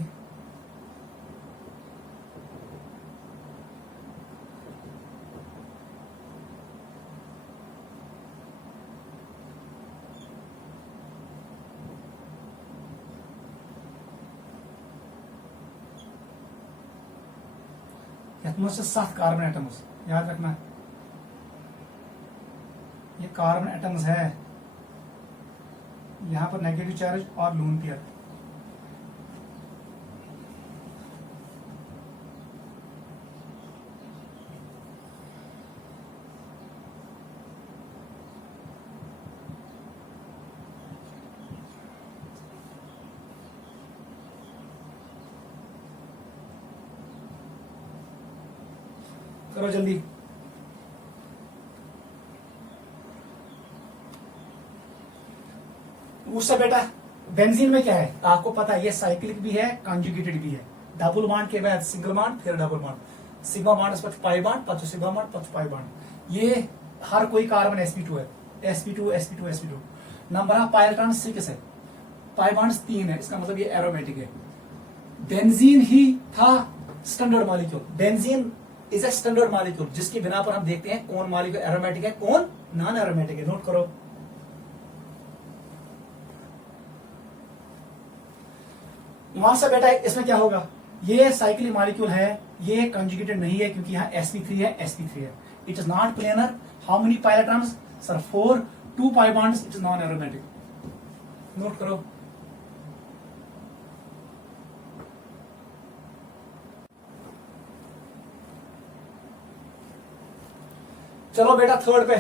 एटमॉस से 7 कार्बन एटम्स याद रखना। ये कार्बन एटम्स है, यहां पर नेगेटिव चार्ज और लोन पेयर। करो जल्दी। उससे बेटा बेंजीन में क्या है आपको पता है, ये साइक्लिक भी है, कॉन्जुगेटेड भी है। डबल बॉन्ड के बाद सिंगल बॉन्ड, फिर डबल बॉन्ड, सिग्मा बॉन्ड पच पाई बॉन्ड, पच सिग्मा बॉन्ड, पच पाई बॉन्ड। ये हर कोई कार्बन sp2 है, sp2 sp2 sp2। Number of pi electron 6 है, पाई बॉन्ड्स 3 है, इसका मतलब ये एरोमेटिक है। बेंजीन ही था standard molecule. Benzene is a standard molecule जिसके बिना पर हम देखते हैं कौन मॉलिक्यूल एरोमेटिक है, कौन नॉन एरोमेटिक है। नोट करो। वहां से बेटा इसमें क्या होगा, ये साइक्लिक मॉलिक्यूल है, ये कंजुगेटेड नहीं है क्योंकि यहाँ sp3 है, sp3 है। It is not planar. How many pi electrons sir 4, 2 pi bonds, it is non aromatic. Note करो। चलो बेटा थर्ड पे,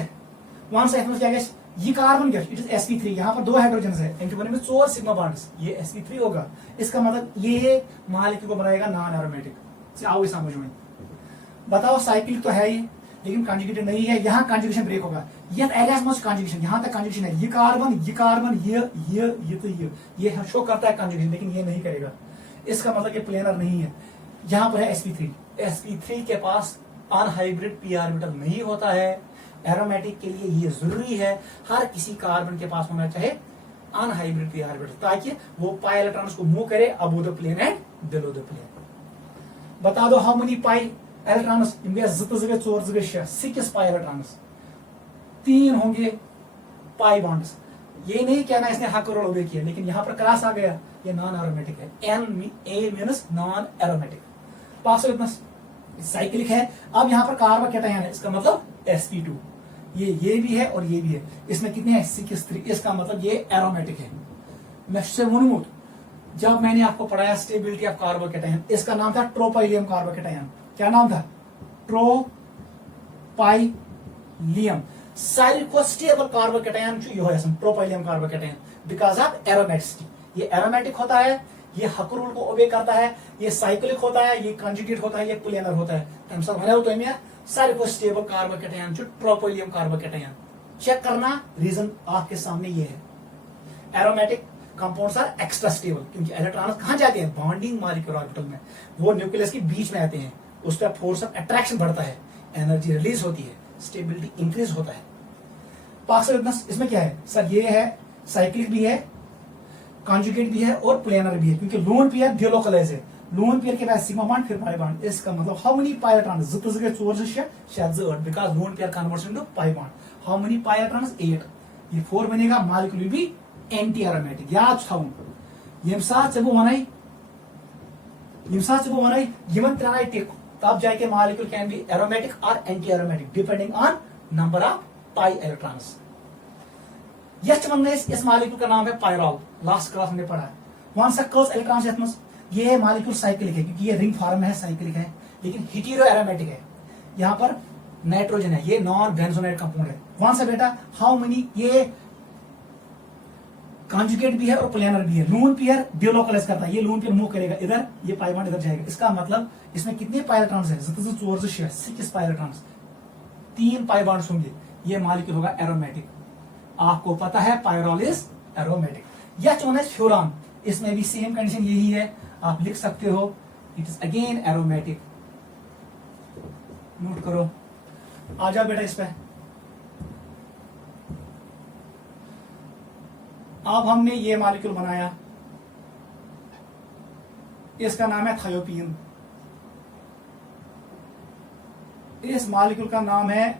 वहां से क्या गया, ये कार्बन गया, इट इज sp3। यहां पर 2 हाइड्रोजन है, एंटीबॉडी में 4 सिग्मा बॉन्ड्स, ये sp3 होगा। इसका मतलब ये मॉलिक्यूल को बनाएगा नॉन एरोमेटिक। आओ समझ में। बताओ साइक्लिक तो है ये, लेकिन कॉन्जुगेटेड नहीं है। यहाँ कॉन्जुगेशन ब्रेक होगा, ये एरियाज मस्ट कॉन्जुगेशन, यहाँ तक कॉन्जुगेशन है। ये कार्बन, ये कार्बन, ये तो ये शो करता है कॉन्जुगेशन, लेकिन ये नहीं करेगा। इसका मतलब ये प्लेनर नहीं है। यहाँ पर है sp3 के पास अनहाइब्रिड p ऑर्बिटल नहीं होता है। एरोमेटिक के लिए ये जरूरी है हर किसी कार्बन के पास होना चाहिए अनहाइब्रिड p ऑर्बिटल, ताकि वो पाई इलेक्ट्रॉन्स को मूव करे above the plane and below the plane. बता दो हाउ मेनी पाई इलेक्ट्रॉन्स, इनके 2 4 6 पाई इलेक्ट्रॉन्स, 3 होंगे पाई बॉन्ड्स। ये नहीं कहना इसने हक करोड़ ओबे किया, लेकिन यहां पर क्रॉस आ गया, ये नॉन एरोमेटिक है। A means non aromatic. पास इतना साइक्लिक है। अब यहाँ पर कार्बन कैटायन है, इसका मतलब sp2। ये भी है और ये भी है। इसमें कितने हैं 6, इसका मतलब ये एरोमेटिक है। मैं से बोलूं, जब मैंने आपको पढ़ाया स्टेबिलिटी ऑफ कार्बन कैटायन, इसका नाम था ट्रोपाइलियम कार्बन कैटायन। क्या नाम था, ट्रोपाइलियम। सारी को stable carbon cation tropylium carbon cation because of aromaticity. ये एरोमेटिक होता है, ये हक रूल को ओबे करता है, ये साइक्लिक होता है, ये कंजुगेट होता है, ये प्लेनर होता है। तम सब भले तो मैं सारे को stable carbon cation tropylium carbon cation check करना। रीजन आपके सामने ये है, aromatic compounds are extra stable, क्योंकि इलेक्ट्रॉन्स कहां जाते हैं, बॉन्डिंग मॉलिक्यूल ऑर्बिटल में, वो न्यूक्लियस के बीच में आते हैं। उस पर फोर्स ऑफ अट्रैक्शन बढ़ता है, एनर्जी रिलीज होती है, स्टेबिलिटी इंक्रीज होता है। इसमें क्या है सर, ये है साइक्लिक भी है, कॉन्जुगेट भी है और प्लेनर भी है, क्योंकि लोन पेयर डिलोकलाइज है। लोन पेयर के बाद सिग्मा बॉन्ड फिर पाई बॉन्ड। इसका मतलब how many pi electrons 4 because lone pair converts into pi bond. How many pi electrons 8। ये 4 बनेगा, मॉलिक्यूल भी एंटी एरोमेटिक। याद थाउन यम साथ से वो वनाई यम साथ बह वन यमन त्रेन टिक तब जाके मॉलिक्यूल कैन बी एरोमेटिक और anti aromatic depending on number of pi electrons. यह वन इस मॉलिक्यूल का नाम है पायरॉल, लास्ट क्लास में पढ़ा है। वन सा कस इलेक्ट्रॉन्स यथ मज ये मॉलिक्यूल साइक्लिक है क्योंकि ये रिंग फॉर्म है, साइक्लिक है, लेकिन हीटेरो एरोमेटिक है। यहाँ पर नाइट्रोजन है, ये नॉन बेंजोनाइट कंपाउंड है। वन सा बेटा हाउ मेनी, ये कॉन्जुगेट भी है और प्लेनर भी है। लून पेयर डिलोकलाइज करता है, ये लून पेयर मूव करेगा इधर, ये पाई बॉन्ड इधर जाएगा। इसका मतलब इसमें कितने पाई इलेक्ट्रॉन्स है? 6 पाई इलेक्ट्रॉन्स, 3 पाई बॉन्ड्स होंगे। ये मॉलिक्यूल होगा एरोमेटिक। आपको पता है पायरॉल इज एरोमेटिक। यह चुना है फ्यूरान, इसमें भी सेम कंडीशन यही है, आप लिख सकते हो it is again aromatic. Note करो, आ जाओ बेटा इस पे। अब हमने ये मॉलिक्यूल बनाया, इसका नाम है थायोपीन। इस मॉलिक्यूल का नाम है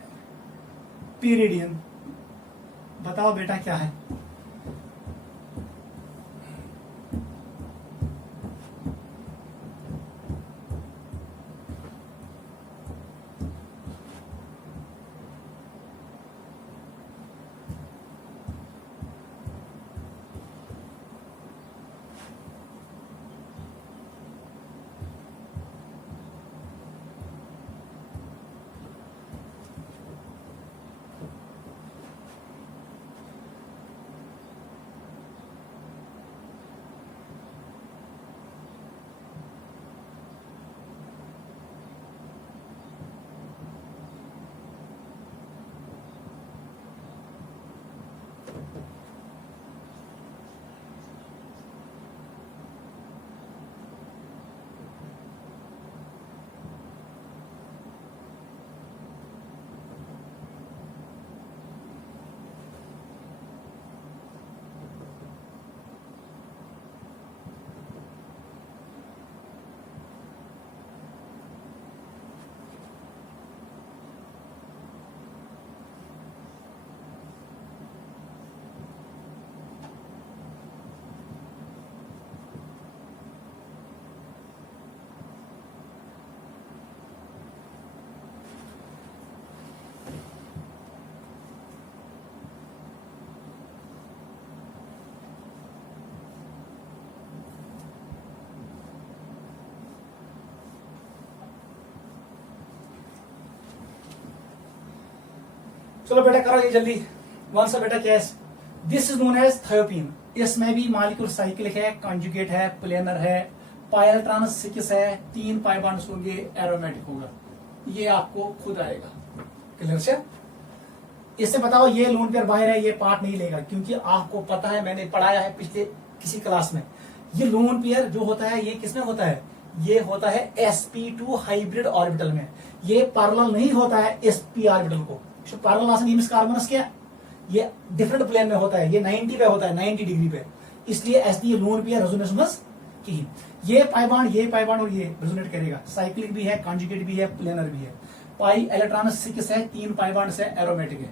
पीरिडियन। बताओ बेटा क्या है? चलो बेटा करो ये जल्दी। वन सा बेटा क्या है? This is known as thiophene. इसमें भी मॉलिक्यूल साइक्लिक है, कॉन्जुगेट है, प्लेनर है, पाई इलेक्ट्रॉन 6 है, 3 पाई बॉन्ड्स होंगे, एरोमेटिक होगा। ये आपको खुद आएगा। क्लियर से? इससे बताओ ये लोन पेयर बाहर है, ये पार्ट नहीं लेगा क्योंकि आपको पता है, मैंने पढ़ाया है पिछले किसी क्लास में। ये लोन पेयर जो होता है ये किसमें होता है? ये होता है sp2 हाइब्रिड ऑर्बिटल में। ये पैरेलल नहीं होता है sp ऑर्बिटल को। पैरेलल आसन ईमिस कार्बनस क्या, ये डिफरेंट प्लेन में होता है, ये 90 पे होता है, 90 डिग्री पे। इसलिए ये लोन पेयर रेजोनेंस की ये पाई बॉन्ड और ये रेजोनेट करेगा। साइक्लिक भी है, कॉन्जुगेट भी है, प्लेनर भी है। पाई इलेक्ट्रॉन 6 है, 3 पाई बॉन्ड है, एरोमेटिक है।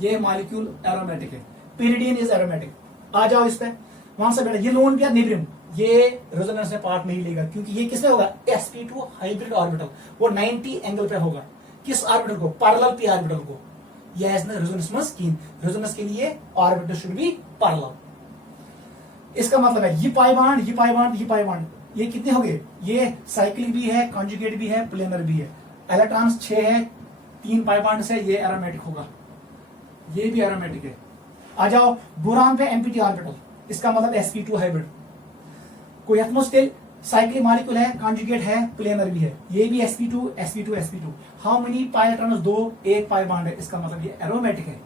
ये मॉलिक्यूल एरोमेटिक है। pyridine is aromatic. आ जाओ इस पे। वहां से बेटा ये लोन पेयर निब्रियम, ये रेजोनेंस में पार्ट नहीं लेगा क्योंकि ये किसमें होगा? sp2 hybrid orbital. वो 90 एंगल पे होगा। किस ऑर्बिटल को? पैरेलल p ऑर्बिटल को। यह रेजोनेंस के लिए ऑर्बिटल शुड बी पैरेलल। इसका मतलब है ये पाई बॉन्ड, ये पाई बॉन्ड, ये पाई बॉन्ड, ये कितने हो गए? ये साइक्लिक भी है, कॉन्जुगेट भी है, प्लेनर भी है। इलेक्ट्रॉन्स 6 है, 3 पाई बॉन्ड से, ये एरोमेटिक होगा। ये भी एरोमेटिक है। आ जाओ बोरान पे एम्प्टी ऑर्बिटल, इसका मतलब sp2 हाइब्रिड। कोई एटमोस्फेयर साइक्लिक मॉलिक्यूल है, कॉन्जुगेट है, प्लेनर भी है। ये भी sp2। How many pi electrons? 2, 1 pi bond है, इसका मतलब ये एरोमेटिक है।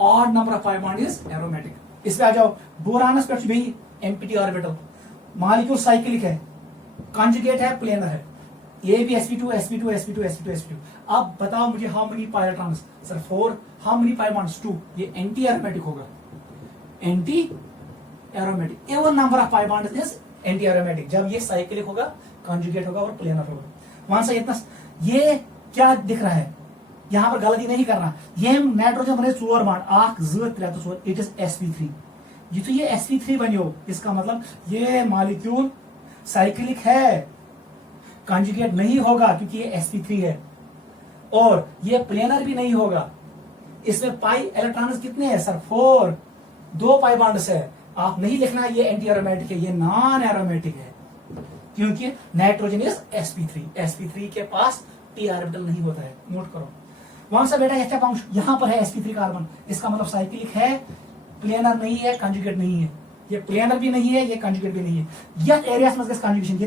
Odd number of pi bond is aromatic. इस पे आ जाओ बोरानस पे भी एम्प्टी ऑर्बिटल, मॉलिक्यूल साइक्लिक है, कॉन्जुगेट है, प्लेनर है। ये भी sp2। अब बताओ मुझे how many pi electrons? Sir 4। How many pi bonds? 2। ये एंटी एरोमेटिक होगा, anti aromatic. Even number of pi bonds is anti aromatic जब ये साइक्लिक होगा, कॉन्जुगेट होगा और प्लेनर होगा। वहां से इतना ये क्या दिख रहा है? यहां पर गलती नहीं करना। ये नाइट्रोजन बने 4 बॉन्ड, 1 2 3 4, इट इज sp3। ये तो ये sp3 बनियो, इसका मतलब ये मॉलिक्यूल साइक्लिक है, कॉन्जुगेट नहीं होगा क्योंकि ये sp3 है, और ये प्लेनर भी नहीं होगा। इसमें पाई इलेक्ट्रॉन्स कितने हैं सर? 4, 2 पाई बॉन्ड्स है। आप नहीं लिखना ये एंटी एरोमेटिक है, ये नॉन एरोमेटिक है, क्योंकि नाइट्रोजन इज sp3 के पास p ऑर्बिटल नहीं होता है। नोट करो वहां से बेटा, क्या पाऊं, यहां पर है sp3 कार्बन, इसका मतलब साइक्लिक है, प्लेनर नहीं है, कंजुगेट नहीं है। ये प्लेनर भी नहीं है, ये कंजुगेट भी नहीं है। यह एरियास मस कंजुगेशन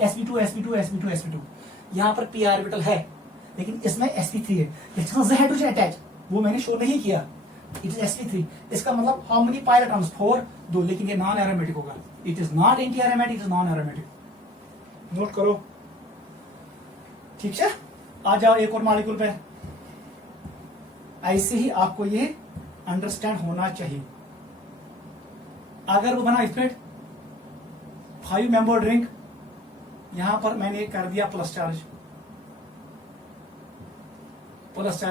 sp2 यहां पर p ऑर्बिटल है, लेकिन इसमें sp3 है। इसमें हाइड्रोजन अटैच, वो मैंने शो नहीं किया, इट इज sp3। इसका मतलब हाउ मेनी पाई इलेक्ट्रॉन्स? 4, 2, लेकिन ये नॉन एरोमेटिक होगा। It is not anti aromatic, it is non aromatic. Note करो, ठीक है। आ जाओ एक और मॉलिक्यूल पे। ऐसे ही आपको ये अंडरस्टैंड होना चाहिए। अगर वो बना स्प्रेड 5 मेंबर ड्रिंक, यहां पर मैंने कर दिया प्लस चार्ज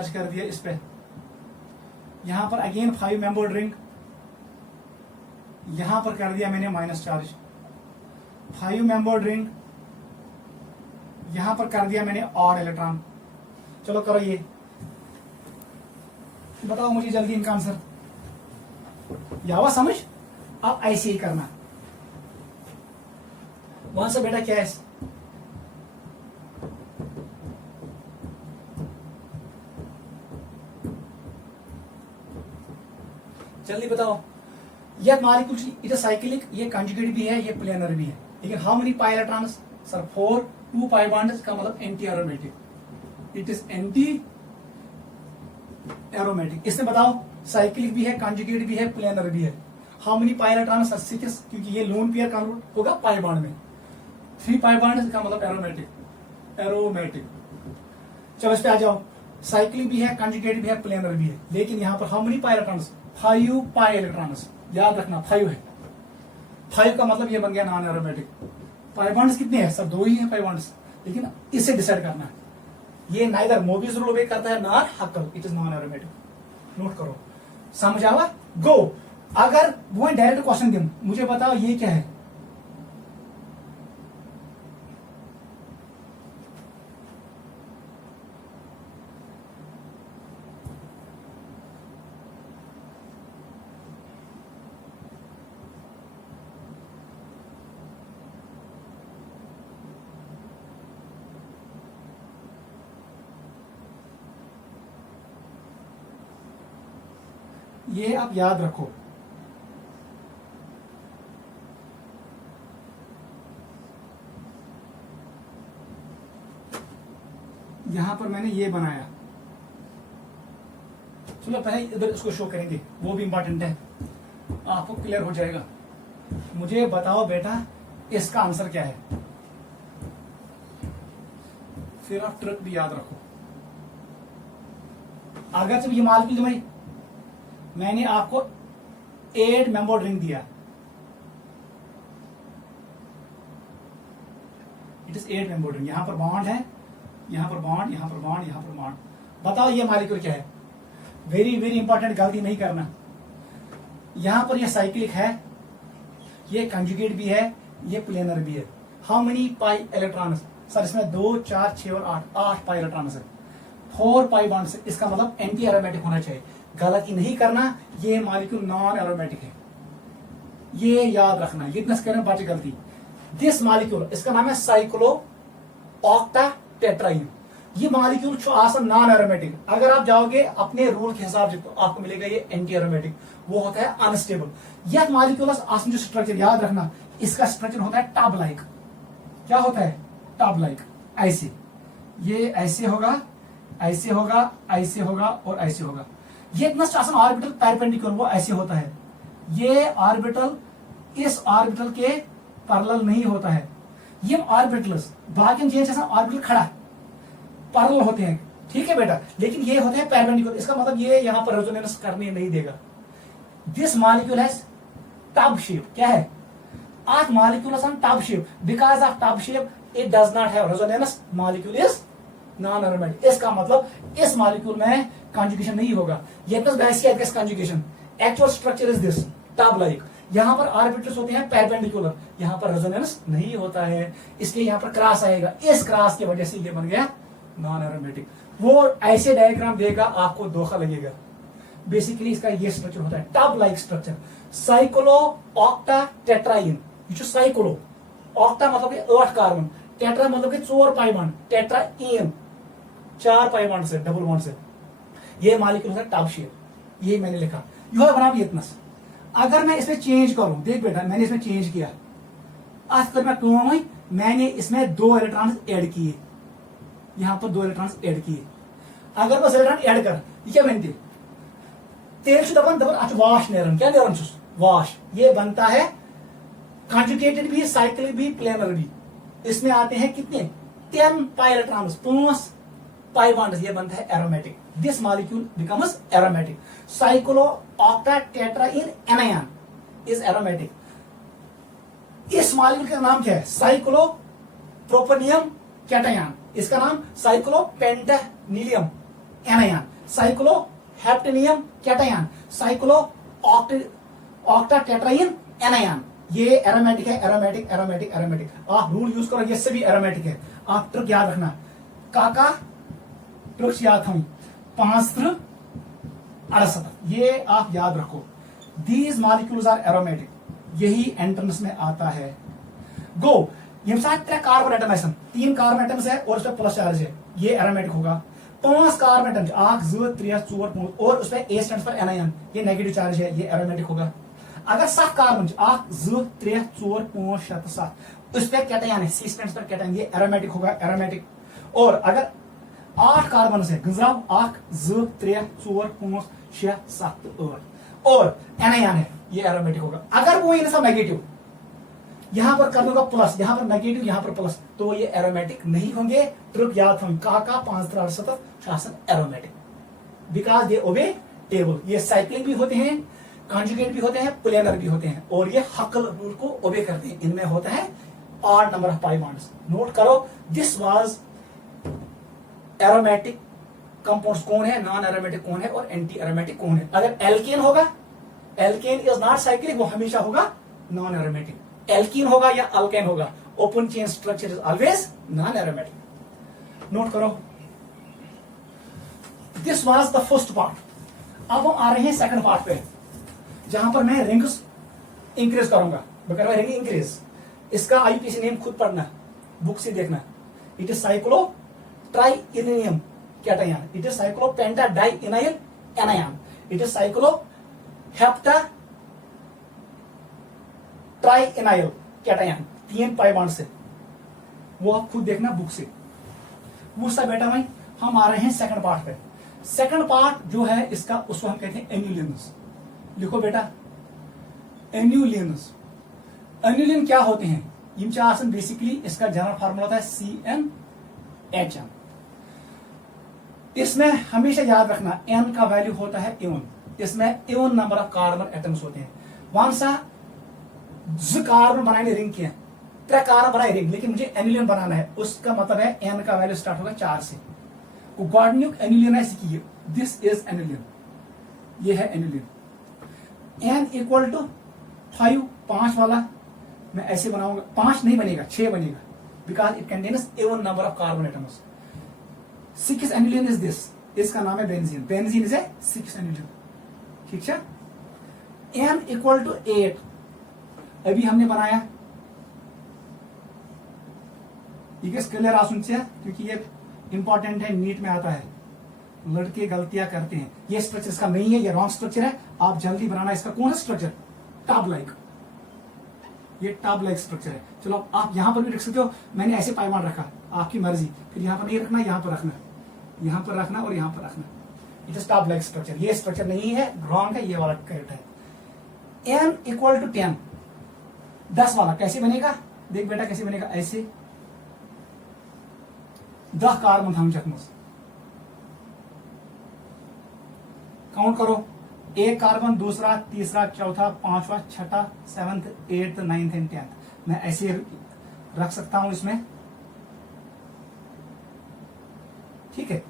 कर दिया इस पे। यहां पर अगेन 5 मेंबर ड्रिंक, यहां पर कर दिया मैंने माइनस चार्ज। 5 मेंबर ड्रिंक, यहां पर कर दिया मैंने ऑड इलेक्ट्रॉन। चलो करो ये, बताओ मुझे जल्दी इनका आंसर। यावा समझ? अब ऐसे ही करना। वहां से बेटा क्या है? जल्दी बताओ। यह मॉलिक्यूल इट इज साइक्लिक, ये कंजुगेट भी है, ये प्लेनर भी है, लेकिन how many pi electrons sir? 4, 2 pi bonds का मतलब anti aromatic, it is anti aromatic. इसमें बताओ साइक्लिक भी है, कंजुगेट भी है, प्लेनर भी है। How many pi electrons? 6, क्योंकि ये लोन पेयर कन्वर्ट होगा पाई बॉन्ड में। 3 पाई बॉन्ड का मतलब एरोमेटिक। चलो इस पे आ जाओ। साइक्लिक भी है, कंजुगेट भी है, प्लेनर भी है, लेकिन यहां पर how many pi electrons? 5 pi electrons. याद रखना 5 है। 5 का मतलब ये बन गया नॉन एरोमेटिक। पाई बॉन्ड्स कितने हैं सर? 2 ही है पाई बॉन्ड्स, लेकिन इससे डिसाइड करना है। ये नाइदर मोबियस रूल ओबे करता है nor हक्कल, it is non aromatic. Note करो, समझ आवा? गो। अगर वो डायरेक्ट क्वेश्चन दे, मुझे बताओ ये क्या है? ये आप याद रखो। यहां पर मैंने ये बनाया, चलो पहले इधर इसको शो करेंगे, वो भी इंपॉर्टेंट है, आपको क्लियर हो जाएगा। मुझे बताओ बेटा इसका आंसर क्या है, फिर आप ट्रिक भी याद रखो। अगर जब ये मॉलिक्यूल भाई मैंने आपको 8 मेंबर रिंग दिया, इट इज 8 मेंबर रिंग। यहां पर बॉन्ड है, यहां पर बॉन्ड, यहां पर बॉन्ड, यहां पर बॉन्ड। बताओ ये मॉलिक्यूल क्या है? वेरी वेरी इंपॉर्टेंट, गलती नहीं करना। यहां पर ये साइक्लिक है, ये कंजुगेट भी है, ये प्लेनर भी है। How many pi electrons sir? इसमें 2, 4, 6 और 8 पाई इलेक्ट्रॉन्स है। 4 पाई बॉन्ड से, इसका मतलब एंटी एरोमेटिक होना चाहिए। गलती नहीं करना, ये मॉलिक्यूल नॉन एरोमेटिक है, ये याद रखना। विटनेस करने बच गलती। दिस मॉलिक्यूल, इसका नाम है साइक्लो ऑक्टाटेट्राइन। ये मॉलिक्यूल आसन नॉन एरोमेटिक। अगर आप जाओगे अपने रूल के हिसाब से तो आपको मिलेगा ये एंटी एरोमेटिक, वो होता है अनस्टेबल। यह मॉलिक्यूल आसन जो स्ट्रक्चर याद रखना, इसका स्ट्रक्चर होता है टब लाइक। क्या होता है? Tub like. ऐसे, ये ऐसे होगा, ऐसे होगा, ऐसे होगा और ऐसे होगा। ये इतना शासन ऑर्बिटल परपेंडिकुलर, वो ऐसे होता है। ये ऑर्बिटल इस ऑर्बिटल के पैरेलल नहीं होता है। ये ऑर्बिटल्स बाकी चेंज ऑर्बिटल खड़ा पैरेलल होते हैं, ठीक है बेटा, लेकिन ये होते हैं परपेंडिकुलर। इसका मतलब ये यहां पर रेजोनेंस करने नहीं देगा। This molecule has tub shape. क्या है? आठ molecules on tub shape. Because of tub shape it does not have resonance, molecule is non aromatic. इसका मतलब इस मॉलिक्यूल में कंजुगेशन नहीं होगा। ये plus gas conjugation, actual structure is this tub like. यहाँ पर ऑर्बिटल्स होते हैं परपेंडिकुलर, यहाँ पर रेजोनेंस नहीं होता है, इसलिए यहाँ पर क्रॉस आएगा। इस क्रॉस की वजह से ये बन गया नॉन एरोमेटिक। वो ऐसे डायग्राम देगा आपको धोखा लगेगा। बेसिकली इसका ये स्ट्रक्चर होता है tub like structure, cyclo octa tetraene. ये साइक्लो, ऑक्टा मतलब कि 8 कार्बन, टेट्रा मतलब कि 4 पाई बॉन्ड, टेट्राइन 4 पाई बॉन्ड से, डबल बॉन्ड से। ये मॉलिक्यूल है टब शेप, ये मैंने लिखा। यू हैव बनाम इतनस। अगर मैं इसमें चेंज करूं, देख बेटा मैंने इसमें चेंज किया, आज तक मैं क्यों हुई, मैंने इसमें 2 इलेक्ट्रॉन ऐड किए, यहां पर 2 इलेक्ट्रॉन ऐड किए। अगर बस इलेक्ट्रॉन ऐड कर, ये क्या बनती है, तेल दबन दबन अच्छा वाश नेरन, क्या नेरन वाश। ये बनता है कॉन्जुगेटेड भी, साइक्लिक भी, प्लेनर भी। इसमें आते हैं कितने 10 पाई इलेक्ट्रॉन्स, 5 पाई बॉन्ड्स, ये बनता है aromatic. This molecule becomes aromatic. Cyclo octa tetraene anion is aromatic. इस मॉलिक्यूल का नाम क्या है, साइक्लो प्रोपेनियम कैटायन। इसका नाम cyclo pentadienyl anion, cyclo heptenium cation, cyclo octa tetraene anion. ये एरोमेटिक है, एरोमेटिक एरोमेटिक एरोमेटिक। आप रूल यूज करो, ये सभी एरोमेटिक है। आप ट्रिक याद रखना, काका ट्रिक्स याद हम 5-68, ये आप याद रखो। दीज मॉलिक्यूल्स आर एरोमेटिक, यही एंट्रेंस में आता है। गो ये साथ 3 कार्बन एटम है, 3 कार्बन एटम्स है और उस पर प्लस चार्ज है, ये एरोमेटिक होगा। 5 कार्बन एटम्स 1 2 3 4 5 और उस पर ए स्टैंड्स फॉर एनायन, ये नेगेटिव चार्ज है, ये एरोमेटिक होगा। अगर 7 कार्बन 1 2 3 4 5 6 7 उस पर कैटायन है, सी स्टैंड्स फॉर कैटायन, ये एरोमेटिक होगा, एरोमेटिक। और अगर 8 कार्बन से गुजराव 1 2 3 4 5 6 7 8 और एनायन है, ये एरोमेटिक होगा। अगर वो इनसा नेगेटिव, यहां पर कर दूंगा प्लस, यहां पर नेगेटिव, यहां पर प्लस, तो ये एरोमेटिक नहीं होंगे। ट्रिक याद हम काका 5-68 एरोमेटिक बिकॉज दे ओबे टेबल। ये साइक्लिक भी होते हैं, कॉन्जुगेट भी होते हैं, प्लेनर भी होते हैं, और ये हकल रूल को ओबे करते हैं। इनमें होता है odd number of pi bonds. Note करो, दिस वाज एरोमेटिक कंपाउंड्स कौन है, नॉन एरोमेटिक कौन है और एंटी एरोमेटिक कौन है। अगर एल्केन होगा, एल्केन इज नॉट साइक्लिक, वो हमेशा होगा नॉन एरोमेटिक। एल्कीन होगा या अल्केन होगा, open chain structure is always non aromatic. Note करो, this was the first part. अब हम आ रहे हैं सेकंड पार्ट पे, जहां पर मैं रिंग्स इंक्रीज करूंगा। बकर रिंग इंक्रीज, इसका आईपीसी नेम खुद पढ़ना, बुक से देखना। It is cyclo trienium cation, it is cyclo pentadienyl anion, it is cyclo hepta trienyl cation, 3 pi bond से। वो आप खुद देखना बुक से। वो सब बेटा भाई, हम आ रहे हैं सेकंड पार्ट पे। सेकंड पार्ट जो है इसका, उसको हम कहते हैं एन्युलिन्स। लिखो बेटा, एन्युलिन्स। एन्युलिन क्या होते हैं, इनका आसन बेसिकली इसका जनरल फार्मूला होता है CnHn। इसमें हमेशा याद रखना N का वैल्यू होता है इवन, इसमें even number of carbon atoms होते हैं। वहां सा कार्बन बनाने रिंग किया, 3 कार्बन बनाए रिंग, लेकिन मुझे एन्युलिन बनाना है, उसका मतलब है N का वैल्यू स्टार्ट होगा 4 से। गॉडन्यूक एन्युलिन ऐसे कीजिए, दिस इज एन्युलिन, ये है एन्युलिन। N इक्वल टू 5, 5 वाला मैं ऐसे बनाऊंगा, 5 नहीं बनेगा, 6 बनेगा, because it contains even number of carbon atoms. 6 annulene is this, इसका नाम है benzene, benzene is a 6 annulene, ठीक है। N इक्वल टू 8 अभी हमने बनाया, ये क्लियर आसुन से, क्योंकि ये इंपॉर्टेंट है, नीट में आता है, लड़के गलतियां करते हैं। ये स्ट्रक्चर इसका नहीं है, ये रॉन्ग स्ट्रक्चर है, आप जल्दी बनाना। इसका कौन सा स्ट्रक्चर, टब लाइक, ये टब लाइक स्ट्रक्चर है। चलो आप यहां पर भी रख सकते हो, मैंने ऐसे पाइमार रखा, आपकी मर्जी। फिर यहां पर नहीं रखना, यहां पर रखना, यहां पर रखना और यहां पर रखना। It is tub like structure, ये स्ट्रक्चर नहीं है, रॉन्ग है, ये वाला करेक्ट है। N इक्वल टू 10, 10 वाला कैसे बनेगा, देख बेटा कैसे बनेगा, ऐसे 10 कार्बन हम चकमस, काउंट करो, 1 कार्बन, दूसरा, तीसरा, चौथा, 5वां, 6ठा, 7th, 8th, 9th and 10th। मैं ऐसे रख सकता हूं इसमें, ठीक है।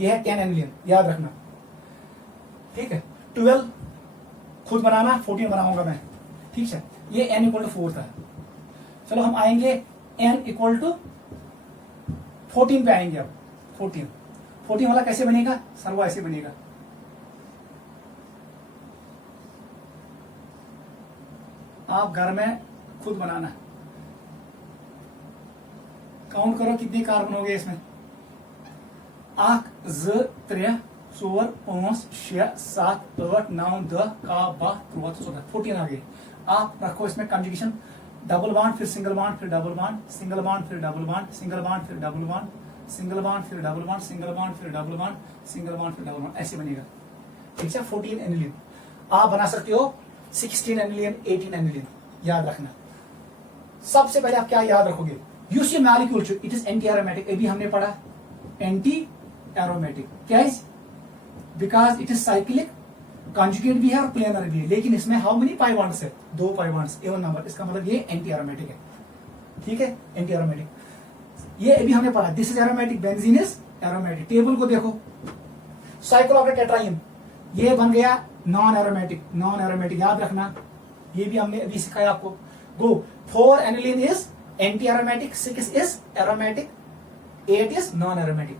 यह है 10 एन्युलिन, याद रखना, ठीक है। 12 खुद बनाना, 14 बनाऊंगा मैं। ठीक है, ये n इक्वल टू 4 था। चलो हम आएंगे n इक्वल टू 14 पे आएंगे। अब 14 वाला कैसे बनेगा सर? वो ऐसे बनेगा, आप घर में खुद बनाना, काउंट करो कितने कार्बन हो गए इसमें। 1 2 3 4 5 6 7 8 9 10 11 12 13 14 आ गए। आप रखो इसमें कंजुगेशन, डबल बॉन्ड फिर सिंगल बॉन्ड फिर डबल बॉन्ड, सिंगल बॉन्ड फिर डबल बॉन्ड, सिंगल बॉन्ड फिर डबल बॉन्ड, सिंगल बॉन्ड फिर डबल बॉन्ड, सिंगल बॉन्ड फिर डबल बॉन्ड, सिंगल बॉन्ड फिर डबल बॉन्ड, ऐसे बनेगा। ठीक है, 14 एनिलीन। आप बना सकते हो 16 एनिलीन, 18 एनिलीन, याद रखना। सबसे पहले आप क्या याद रखोगे? You see molecule it is anti aromatic. अभी हमने पढ़ा एंटी एरोमेटिक, क्या है? Because it is cyclic, conjugate भी है और प्लेनर भी है, लेकिन इसमें हाउ मेनी पाई बॉन्ड्स है? 2 पाई बॉन्ड्स, इवन नंबर। इसका मतलब ये एंटी एरोमेटिक है। ठीक है, एंटी एरोमेटिक। ये अभी हमने पढ़ा this is aromatic, benzene is aromatic. Table को देखो, साइक्लोऑक्टेट्राइन ये बन गया नॉन एरोमेटिक, नॉन एरोमेटिक, याद रखना। ये भी हमने अभी सिखाया आपको। गो 4 aniline is anti aromatic, 6 is aromatic, 8 is non aromatic.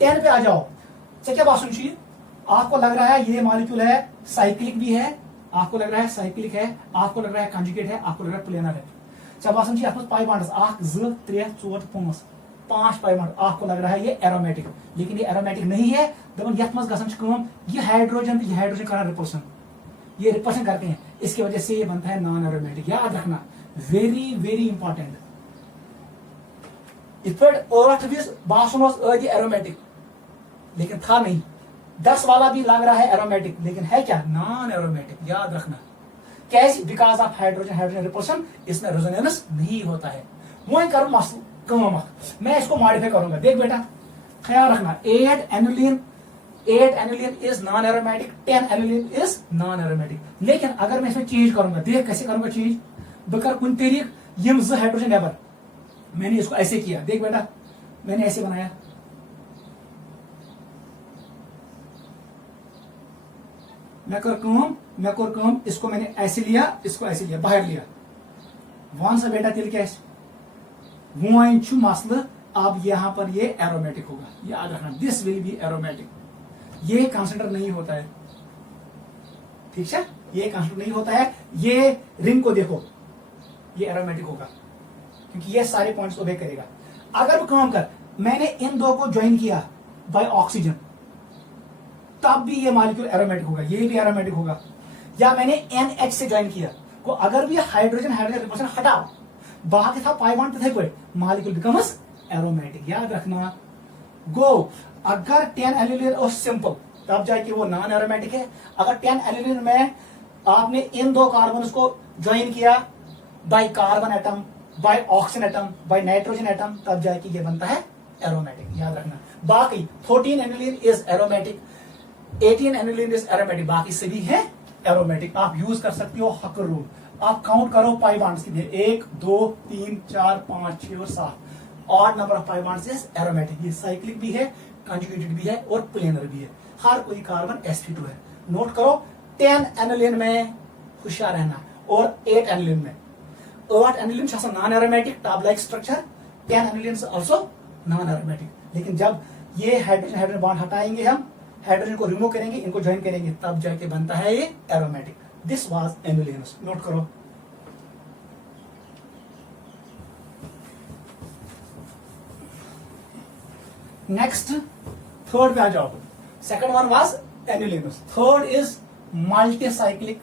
10 पे आ जाओ। क्या बात सुनिए, आपको लग रहा है ये मॉलिक्यूल है साइक्लिक भी है, आपको लग रहा है साइक्लिक है, आपको लग रहा है कंजुगेट है, आपको लग रहा है प्लेनर है। क्या बात सुनिए, आपको पाई बॉन्ड्स 1 2 3 4 5 पाई बॉन्ड, आपको लग रहा है ये एरोमेटिक, लेकिन ये एरोमेटिक नहीं है। दबन यथ मज गसन कम, ये हाइड्रोजन कर रिपल्सन, ये रिपल्सन करते हैं, इसकी वजह से ये बनता है नॉन एरोमेटिक। याद रखना, वेरी वेरी इंपॉर्टेंट। बासन एरोमेटिक, लेकिन था नहीं। 10 वाला भी लग रहा है एरोमेटिक, लेकिन है क्या? Non aromatic. याद रखना कैसे? बिकॉज ऑफ हाइड्रोजन रिपल्सन, इसमें रेजोनेंस नहीं होता है। वही करूं मसल कम, मैं इसको मॉडिफाई करूंगा। देख बेटा, ख्याल रखना, 8 aniline is non aromatic, 10 aniline is non aromatic. लेकिन अगर मैं इसमें चेंज करूंगा, देख कैसे करूंगा चेंज। बकर कुन तरीक यम 2 हाइड्रोजन नेबर, मैंने इसको ऐसे किया। देख बेटा, मैंने ऐसे बनाया, मैं कर कम, इसको मैंने ऐसे लिया, इसको ऐसे लिया, बाहर लिया। वन सा बेटा तिल क्या वन मसल, अब यहां पर ये एरोमेटिक होगा। याद रखना, दिस विल बी एरोमेटिक। ये कंसिडर नहीं होता है, ठीक है, ये कंसिडर नहीं होता है। ये रिंग को देखो, ये एरोमेटिक होगा क्योंकि ये सारे पॉइंट्स ओबे करेगा। अगर काम कर, मैंने इन दो को ज्वाइन किया बाय ऑक्सीजन, तब भी ये मॉलिक्यूल एरोमेटिक होगा, ये भी एरोमेटिक होगा। या मैंने NH से ज्वाइन किया, को अगर भी हाइड्रोजन रिपल्सन हटाओ, बाकी था पाई बॉन्ड थे कोई, मॉलिक्यूल बिकम्स एरोमेटिक। याद रखना। गो, अगर 10 एनिलीन और सिंपल, तब जाके वो नॉन एरोमेटिक है। अगर 10 एनिलीन में आपने इन 2 कार्बन को ज्वाइन किया by carbon atom, by oxygen atom, by nitrogen atom, तब जाके ये बनता है एरोमेटिक। याद रखना। बाकी 14 aniline is aromatic, 18 aniline is aromatic, बाकी सभी है एरोमेटिक। आप यूज कर सकते हो हकर रूल। आप काउंट करो पाई बॉन्ड्स कितने, 1 2 3 4 5 6 और 7, odd number of pi bonds is aromatic. ये साइक्लिक भी है, कंजुगेटेड भी है और प्लेनर भी है। हर कोई कार्बन sp2 है। नोट करो, 10 एनिलीन में होशियार रहना और 8 एनिलीन में। 8 aniline non aromatic, top like structure, 10 aniline also known aromatic. लेकिन जब ये हाइड्रोजन बॉन्ड हटाएंगे, हम हाइड्रोजन को रिमूव करेंगे, इनको ज्वाइन करेंगे, तब जाके बनता है ये aromatic. This was annulenes. Note करो। नेक्स्ट थर्ड पे आ जाओ। Second one was annulenes, third is multicyclic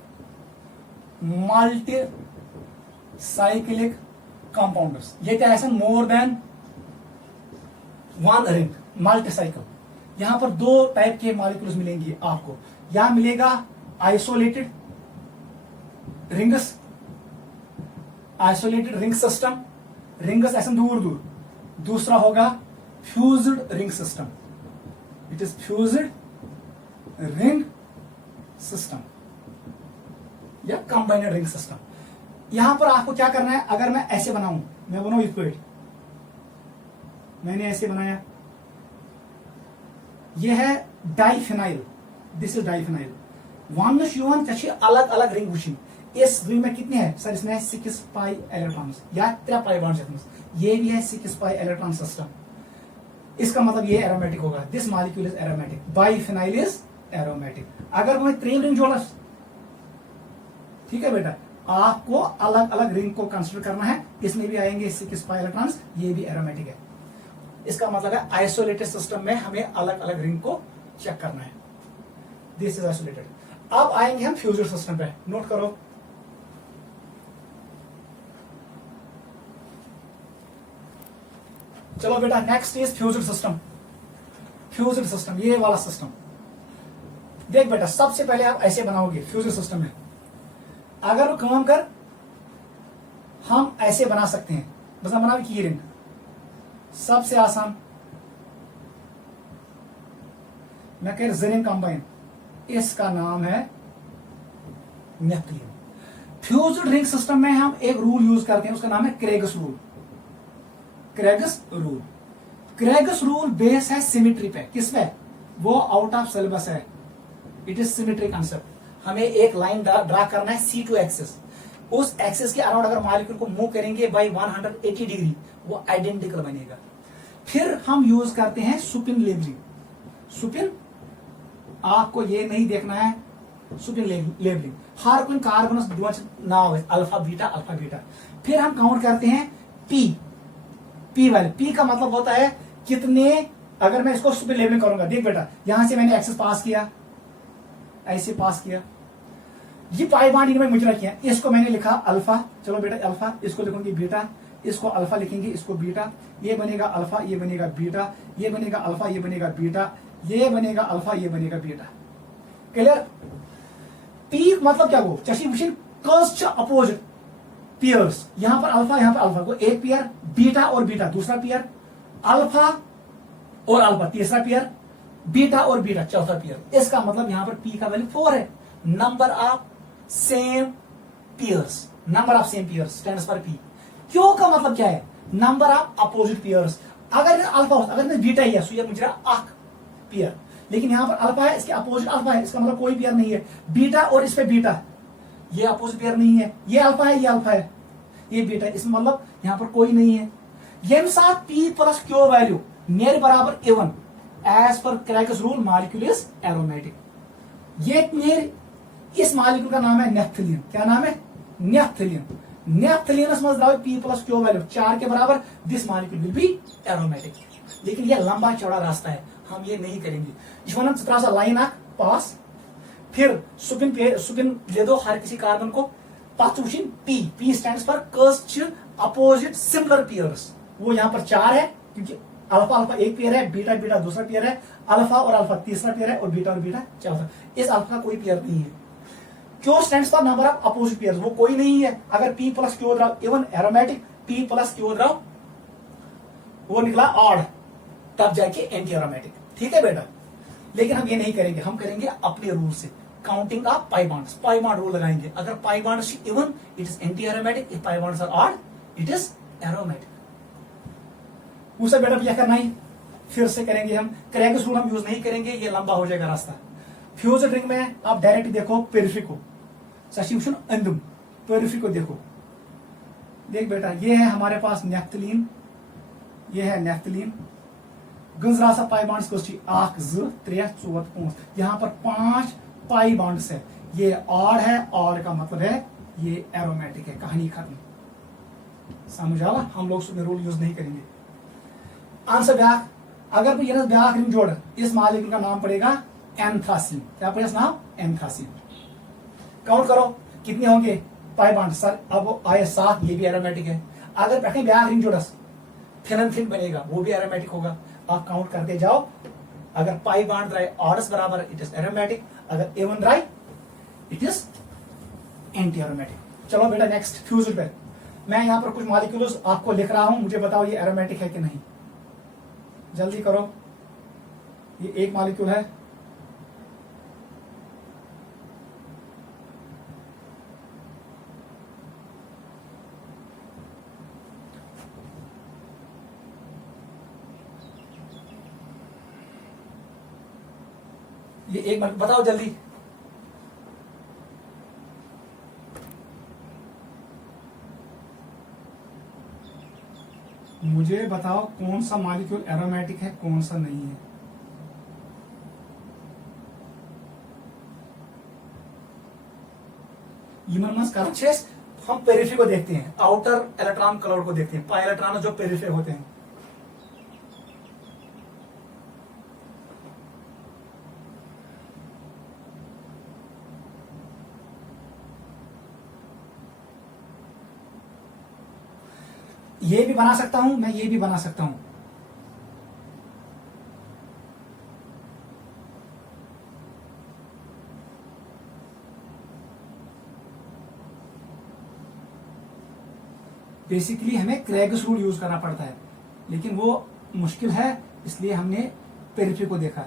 compounds. ये क्या है? More than one ring, multicycle. यहां पर 2 टाइप के मॉलिक्यूल्स मिलेंगे आपको। यहां मिलेगा isolated rings, isolated ring system, rings ऐसे दूर दूर। दूसरा होगा fused ring system, it is fused ring system या कंबाइंड रिंग सिस्टम। यहां पर आपको क्या करना है? अगर मैं ऐसे बनाऊं, मैं बनाऊं इक्वेट, मैंने ऐसे बनाया, यह है diphenyl, this is diphenyl. One अलग अलग रिंग वुचिन, इस रिंग में कितने हैं सर? इसमें 6 पाई इलेक्ट्रॉन्स या 3 पाई बॉन्ड्स। ये भी है 6 पाई इलेक्ट्रॉन सिस्टम। इसका मतलब ये एरोमेटिक होगा। This molecule is aromatic. Biphenyl is aromatic. अगर मैं 3 रिंग जोड़ा, ठीक है बेटा, आपको अलग अलग रिंग को कंसिडर करना है। इसमें भी आएंगे 6 पाई इलेक्ट्रॉन्स, ये भी एरोमेटिक है। इसका मतलब है आइसोलेटेड सिस्टम में हमें अलग अलग रिंग को चेक करना है। This is isolated. अब आएंगे हम फ्यूजन सिस्टम पे। नोट करो, चलो बेटा, next is fusion system. Fusion system, ये वाला सिस्टम देख बेटा, सबसे पहले आप ऐसे बनाओगे फ्यूजन सिस्टम में। अगर वो काम कर, हम ऐसे बना सकते हैं, बस हम बनाओ की रिंग, सबसे आसान। मैं कह जिंक कंबाइन, इसका नाम है नेपथलीन। फ्यूज्ड रिंग सिस्टम में हम एक रूल यूज करते हैं, उसका नाम है क्रेगस रूल। क्रेगस रूल, क्रेगस रूल बेस है सिमिट्री पे। किस पे? वो आउट ऑफ सिलेबस है। It is symmetry concept. हमें एक लाइन ड्रा करना है C2 एक्सिस। उस एक्सिस के अराउंड अगर मॉलिक्यूल को मूव करेंगे बाई 180 डिग्री, वो आइडेंटिकल बनेगा। फिर हम यूज करते हैं सुपिन लेबलिंग। सुपिन, आपको ये नहीं देखना है, सुपिन लेबलिंग। हर कोई कार्बन नाव है, अल्फा बीटा अल्फा बीटा। फिर हम काउंट करते हैं पी वाले। पी का मतलब होता है कितने, अगर मैं इसको सुपिन लेबलिंग करूंगा, देख बेटा, यहां से मैंने एक्सेस पास किया, ऐसे पास किया, ये पाई बॉन्ड इनमें मुजरा किया, इसको मैंने लिखा अल्फा। चलो बेटा अल्फा, इसको लिखूंगी बीटा, इसको अल्फा लिखेंगे, इसको बीटा। ये बनेगा अल्फा, ये बनेगा बीटा, ये बनेगा अल्फा, ये बनेगा बीटा, ये बनेगा अल्फा, ये बनेगा बीटा। क्लियर? पी मतलब क्या? वो चशी कर्स्ट अपोजिट पेयर्स। यहां पर अल्फा, यहां पर अल्फा को एक पेयर, बीटा और बीटा दूसरा पेयर, अल्फा और अल्फा तीसरा पेयर, बीटा और बीटा चौथा पेयर। इसका मतलब यहां पर पी का वैल्यू 4 है। Number of same pairs, number of same pairs stands for P. क्यों का मतलब क्या है? Number of opposite pairs. अगर अल्फा हो, अगर बीटा ही है सो ये मुझे आख पेयर, लेकिन यहां पर अल्फा है, इसके अपोजिट अल्फा है, इसका मतलब कोई पेयर नहीं है। बीटा और इस पे बीटा, ये अपोजिट पेयर नहीं है। ये अल्फा है, ये अल्फा है, ये बीटा है, इसमें मतलब यहां पर कोई नहीं है। ये साथ P plus Q value near बराबर even as per Craig's rule molecule is aromatic. ये नियर, इस मॉलिक्यूल का नाम है नेफ्थलीन। क्या नाम है? नेफ्थलीन। नेफ्थलीनस में द्राव पी प्लस क्यू वैल्यू 4 के बराबर, this molecule will be aromatic. लेकिन ये लंबा चौड़ा रास्ता है, हम ये नहीं करेंगे। इसमें थोड़ा सा लाइन आक पास, फिर सुपिन ले दो हर किसी कार्बन को, पाचुशिन पी। पी स्टैंड्स फॉर कर्स्ट अपोजिट सिमिलर पेयर्स। वो यहां पर 4 है क्योंकि अल्फा अल्फा एक पेयर है, बीटा बीटा दूसरा पेयर है, अल्फा और अल्फा तीसरा पेयर है, और बीटा चौथा। इस अल्फा का कोई पेयर नहीं है। Q stands for number of opposite pairs, वो कोई नहीं है। अगर पी प्लस क्यू द्राव even aromatic, P plus Q द्राव वो निकला ऑड, तब जाके एंटी एरोमेटिक। ठीक है बेटा, लेकिन हम ये नहीं करेंगे, हम करेंगे अपने रूल से। Counting of pi bonds, pi bond rule लगाएंगे। अगर pi bonds even it is anti aromatic, if pi bonds are odd it is aromatic. उसे बेटा क्या करना है, फिर से करेंगे हम। क्रैगस रूल हम यूज नहीं करेंगे, ये लंबा हो जाएगा रास्ता। फ्यूज्ड रिंग में आप डायरेक्ट देखो पेरिफेरी को, सब्स्टिट्यूशन अंदुम, पेरिफेरी को देखो। देख बेटा, ये है हमारे पास नेफ्थलीन, ये है नेफ्थलीन। गुजरा सा पाई बॉन्ड्स को 1 2 3 4 5, यहां पर 5 पाई बॉन्ड्स है। ये ऑड है, ऑड का मतलब है ये एरोमेटिक है। कहानी खत्म, समझ आवा? हम लोग उसमें रूल यूज नहीं करेंगे। आंसर ब्याक, अगर कोई ब्याक रिंग जोड़, इस मॉलिक्यूल का नाम पड़ेगा एंथ्रासीन। क्या पड़ेगा नाम? एंथ्रासीन। काउंट करो कितने होंगे पाई बॉन्ड सर? अब आए 7, ये भी एरोमेटिक है। अगर बैठे ब्याक रिंग जोड़स, फिन बनेगा, वो भी एरोमेटिक होगा। आप काउंट करते जाओ। अगर पाई बॉन्ड रहे ऑर्डर्स बराबर, इट इज एरोमेटिक। अगर एवन रहे, इट इज एंटी एरोमेटिक। चलो बेटा नेक्स्ट फ्यूज्ड पे। मैं यहां पर कुछ मॉलिक्यूल्स आपको लिख रहा हूं, मुझे बताओ ये एरोमेटिक है कि नहीं। जल्दी करो। ये एक मॉलिक्यूल है, ये एक बताओ जल्दी। मुझे बताओ कौन सा मॉलिक्यूल एरोमेटिक है, कौन सा नहीं है। हम पेरिफेरी को देखते हैं, आउटर इलेक्ट्रॉन क्लाउड को देखते हैं, पाई इलेक्ट्रॉन जो पेरिफेरी होते हैं। ये भी बना सकता हूं मैं, ये भी बना सकता हूं। बेसिकली हमें क्रेग्स रूल यूज करना पड़ता है, लेकिन वो मुश्किल है, इसलिए हमने पेरिफेरी को देखा।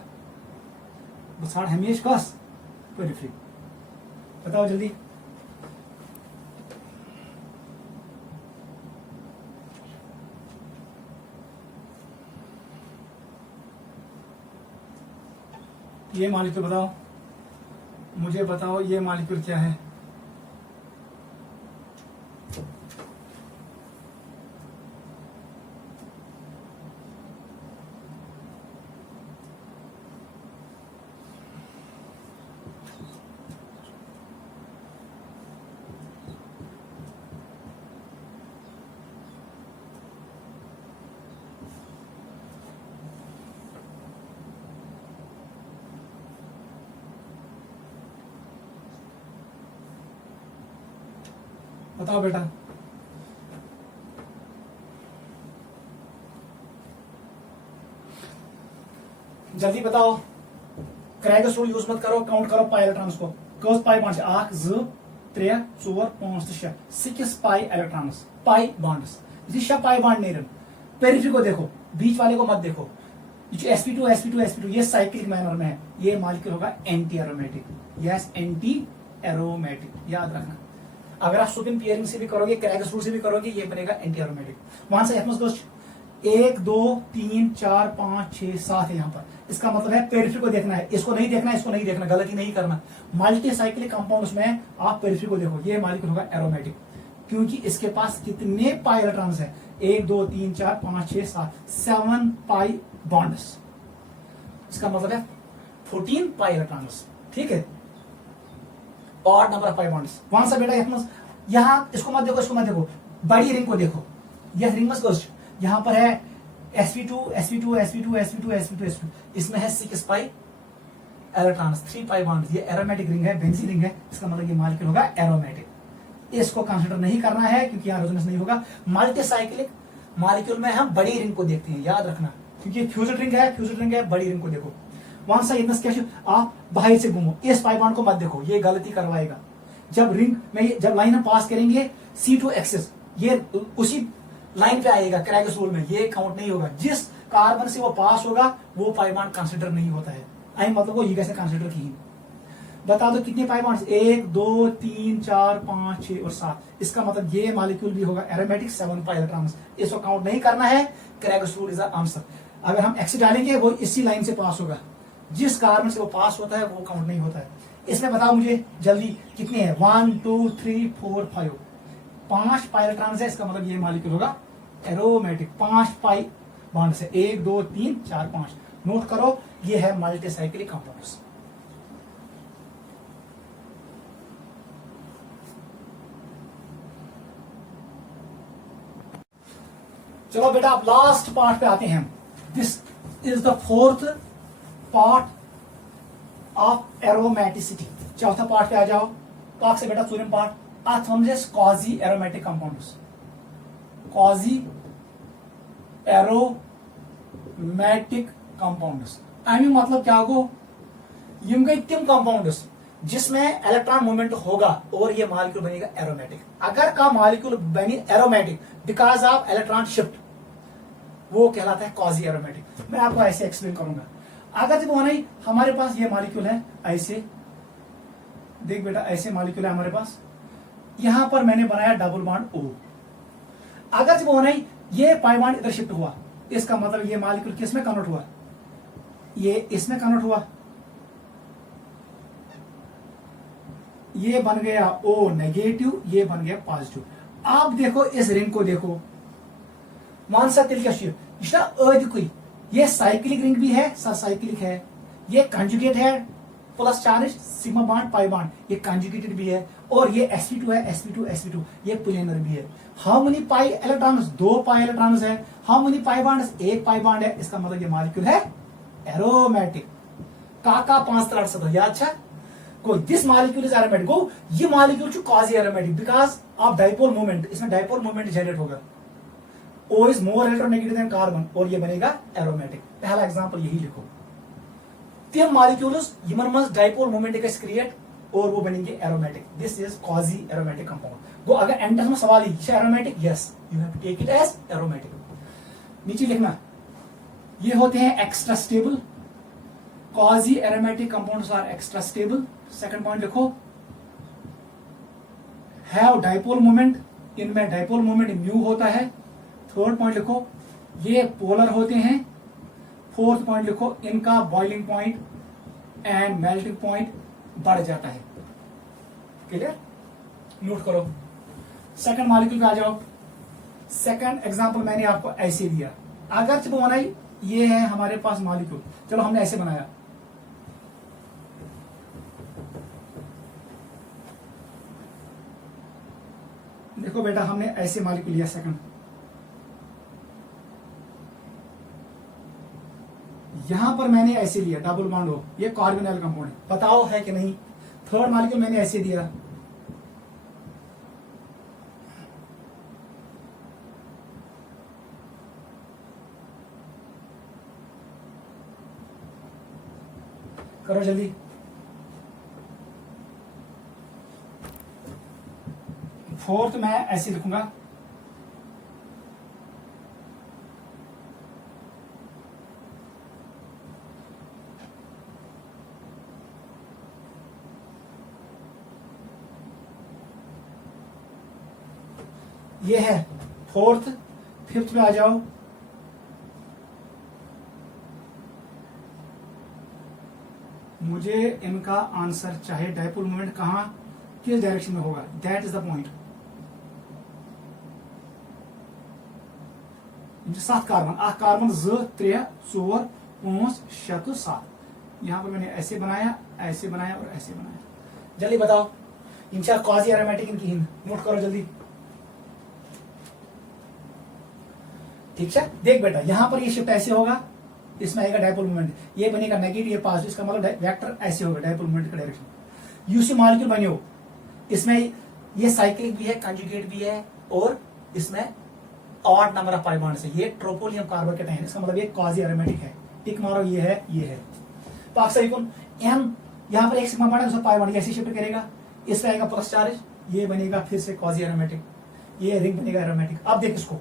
बसाड़ हमेश कस पेरिफेरी। बताओ जल्दी। ये मॉलिक्यूल बताओ, मुझे बताओ ये मॉलिक्यूल क्या है। बताओ बेटा। जल्दी बताओ। क्रेग्स रूल यूज मत करो, काउंट करो पाई इलेक्ट्रॉन्स को। कस pi bonds 1 2 3 4 5 6 6 pi electrons, pi bonds. ये 6 पाई बॉन्ड नहीं। पेरिफेरी को देखो, बीच वाले को मत देखो। ये sp2 sp2 sp2 ये साइक्लिक मैनर में है, ये मॉलिक्यूल होगा anti aromatic. Yes, anti aromatic, याद रखना। अगर आप सुपिन पियरिंग से भी करोगे, क्रेग्स रूल से भी करोगे, ये बनेगा एंटी एरोमेटिक। वहां से 1 2 3 4 5 6 7 है यहाँ पर। इसका मतलब है पेरिफेरी को देखना है, इसको नहीं देखना, इसको नहीं देखना, गलती नहीं करना। मल्टी साइक्लिक कंपाउंड्स में आप पेरिफेरी को देखो, ये मॉलिक्यूल होगा एरोमेटिक, क्योंकि इसके पास कितने पाई इलेक्ट्रॉन्स है? 1 2 3 4 5 6 7 7 पाई बॉन्ड्स। इसका मतलब है 14 पाई इलेक्ट्रॉन्स। ठीक है, odd number of pi bonds. वहां से बेटा यहां इसको मत देखो, इसको मत देखो, बड़ी रिंग को देखो। यह रिंग मस्ट गोस्ट यहां पर है sp2 sp2 sp2 sp2 sp2 sp2, इसमें है 6 पाई इलेक्ट्रॉन्स, 3 पाई बॉन्ड्स। ये एरोमेटिक रिंग है, बेंजीन रिंग है, इसका मतलब ये मॉलिक्यूल होगा एरोमेटिक। इसको कंसीडर नहीं करना है क्योंकि यहां रेजोनेंस नहीं होगा। मल्टी साइक्लिक मॉलिक्यूल में हम बड़ी रिंग को देखते हैं, याद रखना, क्योंकि फ्यूज्ड रिंग है, बड़ी रिंग को देखो। वहां से इतना क्या आप बाहर से घूमो, इस पाई बॉन्ड को मत देखो, ये गलती करवाएगा। जब रिंग में जब लाइन हम पास करेंगे C2 एक्सेस, ये उसी लाइन पे आएगा क्रेग्स रूल में, ये काउंट नहीं होगा। जिस कार्बन से वो पास होगा वो पाई बॉन्ड कंसीडर नहीं होता है। आई मतलब वो ये कैसे कंसीडर की। बता दो कितने पाई बॉन्ड्स? 1 2 3 4 5 6 और 7। इसका मतलब ये मॉलिक्यूल भी होगा एरोमेटिक, 7 पाई इलेक्ट्रॉन्स। इसको काउंट नहीं करना है, क्रेग्स रूल इज द आंसर। अगर हम एक्स डालेंगे वो इसी लाइन से पास होगा, जिस कार्बन से वो पास होता है वो काउंट नहीं होता है। इसमें बताओ मुझे जल्दी कितने हैं? 1 2 3 4 5 5 पाई इलेक्ट्रॉन्स है, इसका मतलब ये मॉलिक्यूल होगा एरोमेटिक। 5 पाई बॉन्ड से 1 2 3 4 5। नोट करो, ये है मल्टी साइक्लिक कंपाउंड्स। चलो बेटा आप लास्ट पार्ट पे आते हैं। This is the 4th part of aromaticity. चौथा पार्ट पे आ जाओ। पाक से बेटा 4th part quasi aromatic compounds. Quasi aromatic compounds आमिक मतलब क्या हो? यम गई तिम कंपाउंड्स जिसमें इलेक्ट्रॉन मूवमेंट होगा और ये मॉलिक्यूल बनेगा एरोमेटिक। अगर का मॉलिक्यूल बने aromatic because of electron shift, वो कहलाता है क्वाजी एरोमेटिक। मैं आपको ऐसे एक्सप्लेन करूंगा। अगर जब नहीं हमारे पास ये मॉलिक्यूल है, ऐसे देख बेटा, ऐसे मॉलिक्यूल है हमारे पास। यहां पर मैंने बनाया डबल बॉन्ड O। अगर जब नहीं ये पाई बॉन्ड इधर शिफ्ट हुआ, इसका मतलब ये मॉलिक्यूल किस में कन्वर्ट हुआ? ये इसमें कन्वर्ट हुआ। ये बन गया O नेगेटिव, ये बन गया पॉजिटिव। आप देखो इस रिंग को देखो, मान सा तेल क्या यह अदकुई, ये साइक्लिक रिंग भी है, साइक्लिक है, ये कंजुगेट है, plus charge sigma bond pi bond, ये कंजुगेटेड भी है, और ये sp2 है, sp2 ये प्लेनर भी है। How many pi electrons, 2 pi electrons है। How many pi bonds, 1 pi bond है। इसका मतलब ये मॉलिक्यूल है एरोमेटिक। का 5 तरह से याद छा को दिस मॉलिक्यूल इज एरोमेटिक, गो ये मॉलिक्यूल छु quasi aromatic because of dipole moment, इसमें डाइपोल मोमेंट जनरेट होगा। O is more electronegative than carbon, और ये बनेगा एरोमेटिक। पहला एग्जांपल यही लिखो, तीन मॉलिक्यूल्स यमन मज डाइपोल मोमेंट क्रिएट और वो बनेंगे aromatic. This is quasi aromatic compound. गो अगर एंट्रेंस में सवाल ही aromatic, yes you have to take it as aromatic. नीचे लिखना, ये होते हैं extra stable, quasi aromatic compounds are extra stable. Second point लिखो, हैव डाइपोल मोमेंट, इनमें डाइपोल मोमेंट म्यू होता है। थर्ड पॉइंट लिखो, ये पोलर होते हैं। फोर्थ पॉइंट लिखो, इनका boiling point and melting point बढ़ जाता है। क्लियर, नोट करो। सेकंड मॉलिक्यूल पे आ जाओ। सेकंड एग्जांपल मैंने आपको ऐसे दिया, अगर जब बनाई ये है हमारे पास मॉलिक्यूल, चलो हमने ऐसे बनाया, देखो बेटा हमने ऐसे मॉलिक्यूल लिया। सेकंड यहां पर मैंने ऐसे लिया डबल बॉन्ड हो, ये कार्बोनिल कंपाउंड है, बताओ है कि नहीं। थर्ड मॉलिक्यूल मैंने ऐसे दिया, करो जल्दी। फोर्थ मैं ऐसे लिखूंगा, ये है फोर्थ। फिफ्थ में आ जाओ, मुझे इनका आंसर चाहे डाइपोल मोमेंट कहां किस डायरेक्शन में होगा, that is the point. 7 carbon, carbon 2 3 4 5 6 तो 7। यहां पर मैंने ऐसे बनाया, ऐसे बनाया और ऐसे बनाया। जल्दी बताओ, इनका क्वाजी एरोमेटिक इनकी हिंद नोट करो जल्दी। ठीक है, देख बेटा यहां पर ये शिफ्ट ऐसे होगा, इसमें आएगा डाइपोल मोमेंट, ये बनेगा नेगेटिव, ये पॉजिटिव, इसका मतलब वेक्टर ऐसे होगा डाइपोल मोमेंट का डायरेक्शन। यूसी मॉलिक्यूल बने हो, इसमें ये साइक्लिक भी है, कंजुगेट भी है, और इसमें odd number of pi bonds है। ये ट्रोपोलियम कार्बोकेट है, इसका मतलब ये क्वाजी एरोमेटिक है। टिक मारो, ये है, ये है। तो आप सही कौन एम, यहां पर एक सिग्मा बॉन्ड है, दूसरा पाई बॉन्ड ऐसे शिफ्ट करेगा, इसमें आएगा प्लस चार्ज, ये बनेगा फिर से क्वाजी एरोमेटिक, ये रिंग बनेगा एरोमेटिक। अब देख इसको,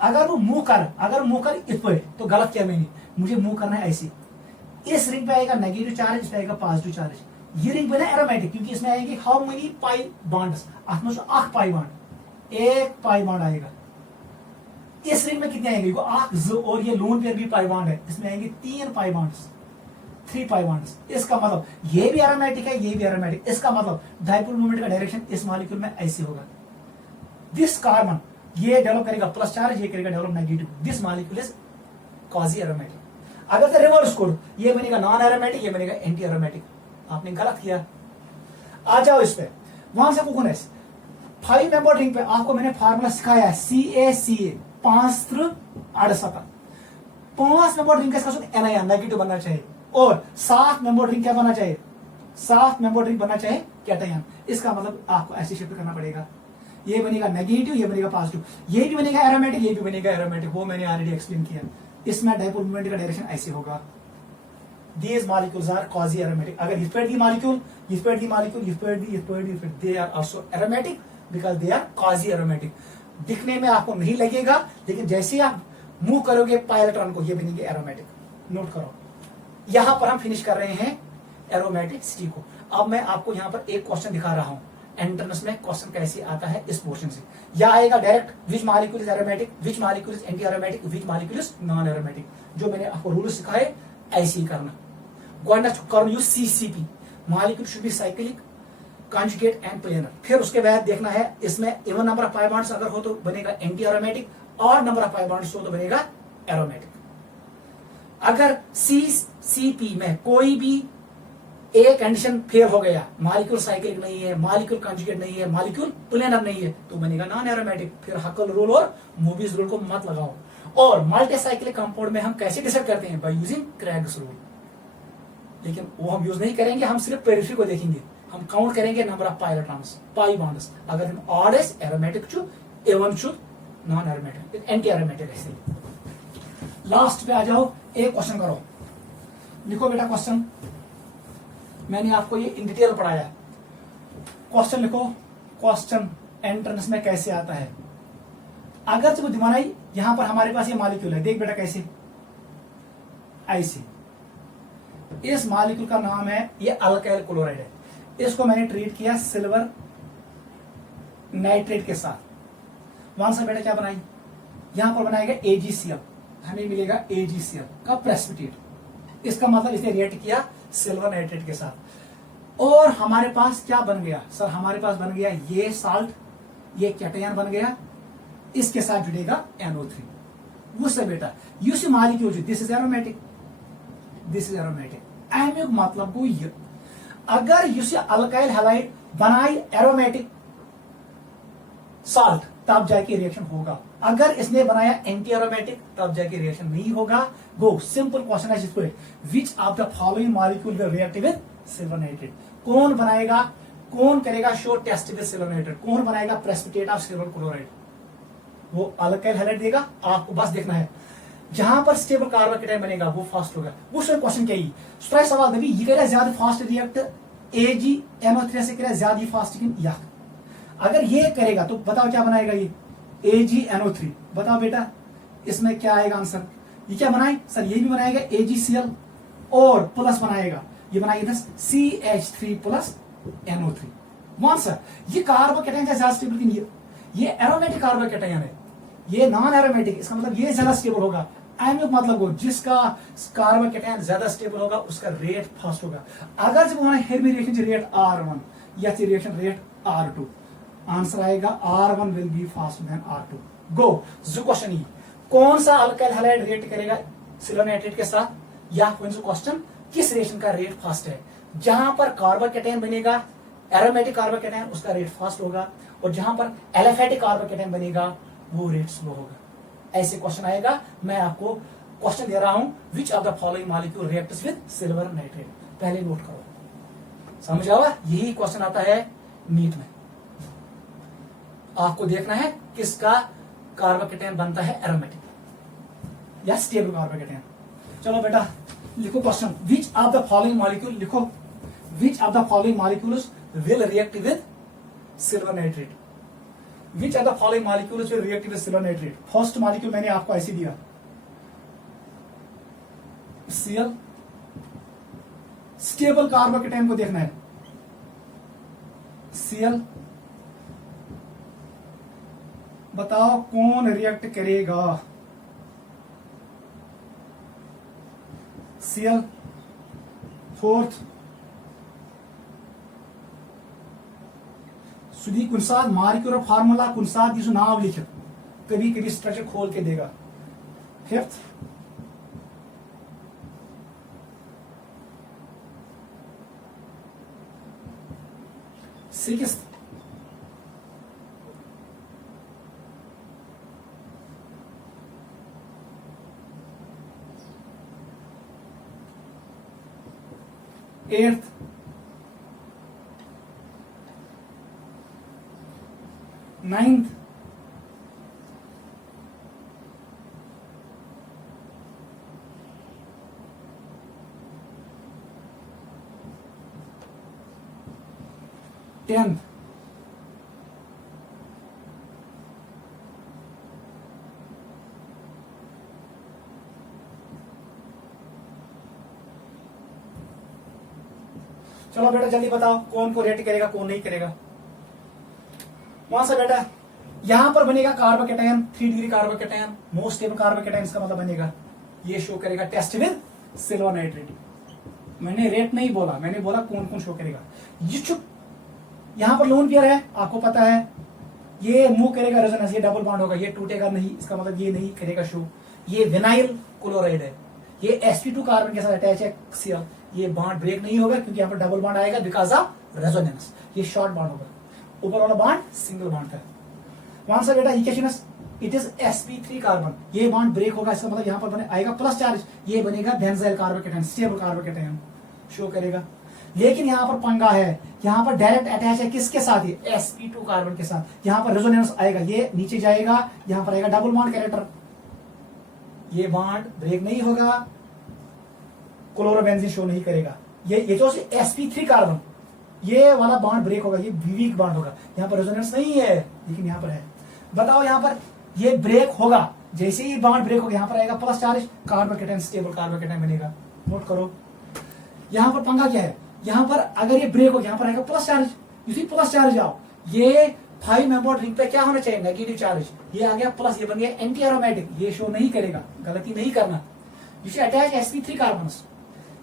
अगर वो मूव कर इस पर, तो गलत किया मैंने, मुझे मूव करना है ऐसे। इस रिंग पे आएगा नेगेटिव चार्ज, इस पे आएगा पॉजिटिव चार्ज। ये रिंग बना एरोमेटिक क्योंकि इसमें आएंगे हाउ मेनी पाई बॉन्ड्स, आठ पाई बॉन्ड, एक पाई बॉन्ड आएगा। इस रिंग में कितने आएंगे, और ये लोन पेयर भी पाई बॉन्ड है, इसमें आएंगे 3 पाई बॉन्ड्स, 3 पाई बॉन्ड्स। इसका मतलब ये भी एरोमेटिक है, ये भी एरोमेटिक। इसका मतलब डाइपोल मोमेंट का डायरेक्शन इस मॉलिक्यूल में ऐसे होगा। दिस कार्बन ये डेवलप करेगा प्लस चार्ज, ये करेगा develop negative. This molecule is quasi aromatic. अगर तो रिवर्स करो, ये बनेगा नॉन एरोमेटिक, ये बनेगा एंटी एरोमेटिक। आपने गलत किया। आ जाओ इस पे, वहां से कुकुनेस 5 मेंबर रिंग पे आपको मैंने फार्मूला सिखाया, CaCa 5 68। 5 मेंबर रिंग का एनायन नेगेटिव बनना चाहिए, और 7 मेंबर रिंग क्या बनना चाहिए, 7 मेंबर रिंग बनना चाहिए कैटायन। इसका मतलब आपको ऐसे शिफ्ट करना पड़ेगा, ये बनेगा नेगेटिव, ये बनेगा पॉजिटिव, ये भी बनेगा एरोमेटिक, ये भी बनेगा एरोमेटिक। वो मैंने ऑलरेडी एक्सप्लेन किया। इसमें डाइपोल मोमेंट का डायरेक्शन ऐसे होगा। These molecules are quasi aromatic. अगर इस पर दी मॉलिक्यूल, इस पर दी मॉलिक्यूल, इस पर दी, they are also aromatic because they are quasi aromatic. दिखने में आपको नहीं लगेगा, लेकिन जैसे आप मूव करोगे पाई इलेक्ट्रॉन को, ये बनेंगे एरोमेटिक। नोट करो, यहां पर हम फिनिश कर रहे हैं एरोमेटिसिटी को। अब मैं आपको यहां पर एक क्वेश्चन दिखा रहा हूं, एंट्रेंस में क्वेश्चन कैसे आता है इस पोर्शन से। या आएगा direct, which molecule is aromatic, which molecule is anti aromatic, which molecule is non aromatic. जो मैंने आपको रूल सिखाए ऐसे ही करना। कर use CCP, molecule should be cyclic, conjugate and planar. फिर उसके बाद देखना है इसमें even number of pi bonds अगर हो तो बनेगा एंटी एरोमेटिक, और नंबर ऑफ पाई बॉन्ड्स हो तो बनेगा एरोमेटिक। अगर CCP में कोई भी एक कंडीशन फेल हो गया, मॉलिक्यूल साइक्लिक नहीं है, मॉलिक्यूल कंजुगेट नहीं है, मॉलिक्यूल प्लेनर नहीं है, तो बनेगा नॉन एरोमेटिक। फिर हकल रूल और मूवीज रूल को मत लगाओ। और मल्टीसाइक्लिक कंपाउंड में हम कैसे डिसाइड करते हैं? By using Craig's rule. लेकिन वो हम यूज नहीं करेंगे, हम सिर्फ पेरिफेरी को देखेंगे, हम काउंट करेंगे number of pi electrons, pi bonds. अगर हम ऑड है एरोमेटिक चु, एवन चु नॉन एरोमेटिक, एंटी एरोमेटिक ऐसे। लास्ट पे आ जाओ, एक क्वेश्चन करो, लिखो बेटा क्वेश्चन। मैंने आपको ये इन डिटेल पढ़ाया। क्वेश्चन लिखो, क्वेश्चन एंट्रेंस में कैसे आता है। अगर जब दिमाग यहां पर हमारे पास ये मॉलिक्यूल है, देख बेटा कैसे, ऐसे। इस मॉलिक्यूल का नाम है, ये अल्काइल क्लोराइड है। इसको मैंने ट्रीट किया सिल्वर नाइट्रेट के साथ। वहां से बेटा क्या बनाई, यहां पर बनाएगा AgCl, हमें मिलेगा AgCl का प्रेसिपिटेट। इसका मतलब इसने रिएक्ट किया सिल्वर नाइट्रेट के साथ। और हमारे पास क्या बन गया सर? हमारे पास बन गया ये साल्ट, ये कैटायन बन गया, इसके साथ जुड़ेगा NO3। उससे बेटा you see molecule, this is aromatic, this is aromatic. एमिक मतलब को ये, अगर यू सी अल्काइल हैलाइड बनाई एरोमेटिक साल्ट, तब जाके रिएक्शन होगा। अगर इसने बनाया एंटी एरोमेटिक, तब जाके रिएक्शन नहीं होगा। गो सिंपल क्वेश्चन है जिसको, which of the following molecule will react with silver nitrate? कौन बनाएगा, कौन करेगा show test with silver nitrate? कौन बनाएगा प्रेसिपिटेट ऑफ सिल्वर क्लोराइड? वो अल्काइल हैलाइड देगा, आपको बस देखना है। जहां पर स्टेबल कार्बोकेटायन बनेगा वो फास्ट होगा। वो क्वेश्चन क्या ही स्ट्राइक सवाल दबी, ये करेगा ज्यादा फास्ट रिएक्ट AgNO3 से करेगा ज्यादा फास्ट या? अगर ये करेगा तो बताओ क्या बनाएगा ये AgNO3। बताओ बेटा इसमें क्या आएगा आंसर? ये क्या बनाए सर? ये भी बनाएगा AgCl और प्लस बनाएगा, ये बनाएगा CH3 plus NO3। One sir, ये कार्बोकेटायन ज्यादा स्टेबल नहीं है, ये एरोमेटिक कार्बोकेटायन है, ये नॉन एरोमेटिक। इसका मतलब ये ज्यादा स्टेबल होगा। एमिक मतलब वो जिसका कार्बोकेटायन ज्यादा स्टेबल होगा उसका रेट फास्ट होगा। अगर जब हमारे हेयर में रिएक्शन रेट R1 या रिएक्शन रेट R2, आंसर आएगा R1 will be fast than R2। गो जो क्वेश्चन ही, कौन सा अल्काइल हैलाइड रिएक्ट करेगा सिल्वर नाइट्रेट के साथ, या क्वेश्चन किस रिएक्शन का रेट फास्ट है? जहां पर कार्बोकेटायन बनेगा एरोमेटिक कार्बोकेटायन, उसका रेट फास्ट होगा, और जहां पर एलिफेटिक कार्बोकेटायन बनेगा वो रेट स्लो होगा। ऐसे क्वेश्चन आएगा। मैं आपको क्वेश्चन दे रहा हूं, विच of the following molecule reacts with silver nitrate? पहले नोट करो, समझ आवा? यही क्वेश्चन आता है नीट में। आपको देखना है किसका कार्बोकेटायन बनता है एरोमेटिक या स्टेबल कार्बोकेटायन। चलो बेटा लिखो question, which of the following molecule, लिखो which of the following molecules will react with silver nitrate? Which of the following molecules will react with silver nitrate? First molecule मैंने आपको ऐसे दिया, Cl। स्टेबल कार्बोकेटायन को देखना है, Cl। बताओ कौन रिएक्ट करेगा? Cl। फोर्थ सुधी कुनसाद मॉलिक्यूल और फार्मूला कुनसाद जिस नाम लिखे, कभी कभी स्ट्रक्चर खोल के देगा। Fifth sixth eighth ninth tenth चलो बेटा जल्दी बताओ कौन को रेट करेगा कौन नहीं करेगा। वहां से बेटा यहां पर बनेगा carbocation, 3 degree carbocation, most stable carbocation, इसका मतलब बनेगा ये शो करेगा टेस्ट विद सिल्वर नाइट्रेट। मैंने रेट नहीं बोला, मैंने बोला कौन कौन शो करेगा। ये चुप, यहां पर लोन पेयर है आपको पता है, ये मूव करेगा रेजोनेंस, ये डबल बॉन्ड होगा, ये टूटेगा नहीं, इसका मतलब ये नहीं करेगा शो। ये विनाइल क्लोराइड है, ये sp2 कार्बन के साथ अटैच है Cl, ये बॉन्ड ब्रेक नहीं होगा क्योंकि यहाँ पर डबल बॉन्ड आएगा बिकॉज ऑफ रेजोनेंस, ये शॉर्ट बॉन्ड होगा। ऊपर वाला बॉन्ड सिंगल बॉन्ड था। वहां से बेटा equations it is sp3 carbon, ये बॉन्ड ब्रेक होगा, इसका मतलब यहाँ पर बने आएगा प्लस चार्ज, ये बनेगा benzyl carbocation, stable carbocation show करेगा। लेकिन यहाँ पर पंगा है, यहाँ पर डायरेक्ट अटैच है किसके साथ, ये sp2 कार्बन के साथ, यहाँ पर रेजोनेंस आएगा, ये नीचे जाएगा, यहाँ पर आएगा डबल बॉन्ड कैरेक्टर, ये बॉन्ड ब्रेक नहीं होगा, क्लोरोबेंजीन शो नहीं करेगा। ये जो sp3 कार्बन, ये वाला बॉन्ड ब्रेक होगा, ये वीक बॉन्ड होगा, यहाँ पर रेजोनेंस नहीं है लेकिन यहाँ पर है। बताओ यहाँ पर ये ब्रेक होगा, जैसे ही बॉन्ड ब्रेक होगा यहाँ पर आएगा plus charge, carbocation stable carbocation बनेगा। नोट करो यहाँ पर पंगा क्या है, यहाँ पर अगर ये ब्रेक हो यहाँ पर आएगा प्लस चार्ज, इसी प्लस चार्ज आओ, ये 5 मेंबर रिंग पे क्या होना चाहिए, नेगेटिव चार्ज, ये आ गया प्लस, ये बन गया एंटी एरोमेटिक, ये शो नहीं करेगा, गलती नहीं करना। इसे अटैच sp3 कार्बन,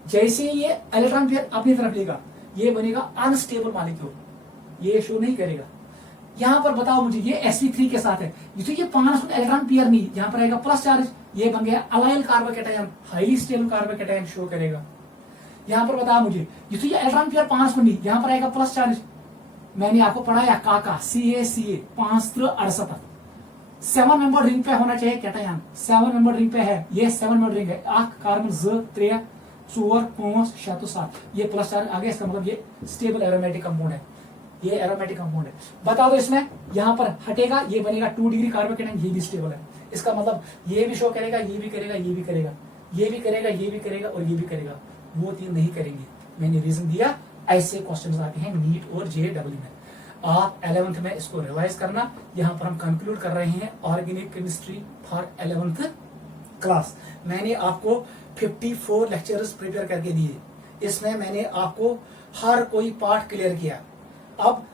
जैसे ये इलेक्ट्रॉन पेयर अपनी तरफ लेगा ये बनेगा अनस्टेबल मॉलिक्यूल, ये शो नहीं करेगा। यहाँ पर बताओ मुझे, ये sp3 के साथ है, जिससे ये 5 इलेक्ट्रॉन पेयर नहीं, यहाँ पर आएगा प्लस चार्ज, ये बन गया allyl carbocation, highly stable carbocation show करेगा। यहाँ पर बताओ मुझे, जिससे ये इलेक्ट्रॉन पेयर 5 नहीं, यहाँ पर आएगा प्लस चार्ज, मैंने आपको पढ़ाया काका CaCa 568, 7 मेंबर रिंग पे होना चाहिए कैटायन, 7 मेंबर रिंग पे है, ये 7 मेंबर रिंग है, कार्बन 2 3 4 5 6 तो 7, ये प्लस चार्ज आ गया, इसका मतलब ये स्टेबल एरोमेटिक कंपाउंड है, ये एरोमेटिक कंपाउंड है। बता दो इसमें यहाँ पर हटेगा, ये बनेगा 2 डिग्री कार्बोकेटायन, ये भी स्टेबल है, इसका मतलब ये भी शो करेगा, ये भी करेगा, ये भी करेगा, ये भी करेगा, ये भी करेगा और ये भी करेगा, वो 3 नहीं करेंगे। मैंने रीजन दिया, ऐसे क्वेश्चंस आते हैं नीट और JEE में। आप 11th में इसको रिवाइज करना। यहाँ पर हम कंक्लूड कर रहे हैं organic chemistry for 11th class. मैंने आपको 54 लेक्चर्स प्रिपेयर करके दिए, इसमें मैंने आपको हर कोई पार्ट क्लियर किया। अब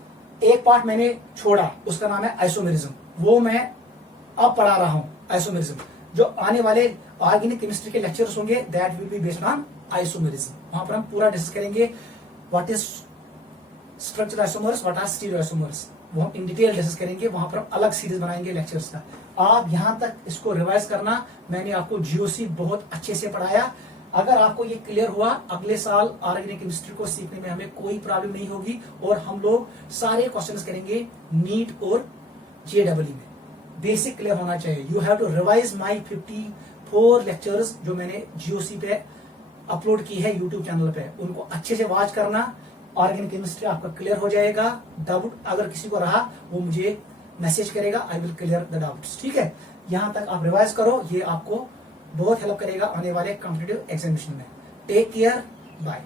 एक पार्ट मैंने छोड़ा, उसका नाम है आइसोमेरिज्म, वो मैं अब पढ़ा रहा हूँ। आइसोमेरिज्म जो आने वाले ऑर्गेनिक केमिस्ट्री के लेक्चर्स होंगे that will be based on isomerism, वहां पर हम पूरा डिस्कस करेंगे what is structural isomers, what are stereo isomers, वो हम इन डिटेल डिस्कस करेंगे, वहां पर हम अलग सीरीज बनाएंगे लेक्चर्स का। आप यहां तक इसको रिवाइज करना। मैंने आपको GOC बहुत अच्छे से पढ़ाया। अगर आपको ये क्लियर हुआ, अगले साल ऑर्गेनिक केमिस्ट्री को सीखने में हमें कोई प्रॉब्लम नहीं होगी और हम लोग सारे क्वेश्चंस करेंगे नीट और JEE में। बेसिक क्लियर होना चाहिए। You have to revise my 54 lectures जो मैंने GOC पे अपलोड की है यूट्यूब चैनल पे, उनको अच्छे से वॉच करना। ऑर्गेनिक केमिस्ट्री आपका क्लियर हो जाएगा। डाउट अगर किसी को रहा वो मुझे मैसेज करेगा, I will clear the doubts. ठीक है, यहां तक आप रिवाइज करो, ये आपको बहुत हेल्प करेगा आने वाले कॉम्पिटिटिव एग्जामिनेशन में। Take care, bye.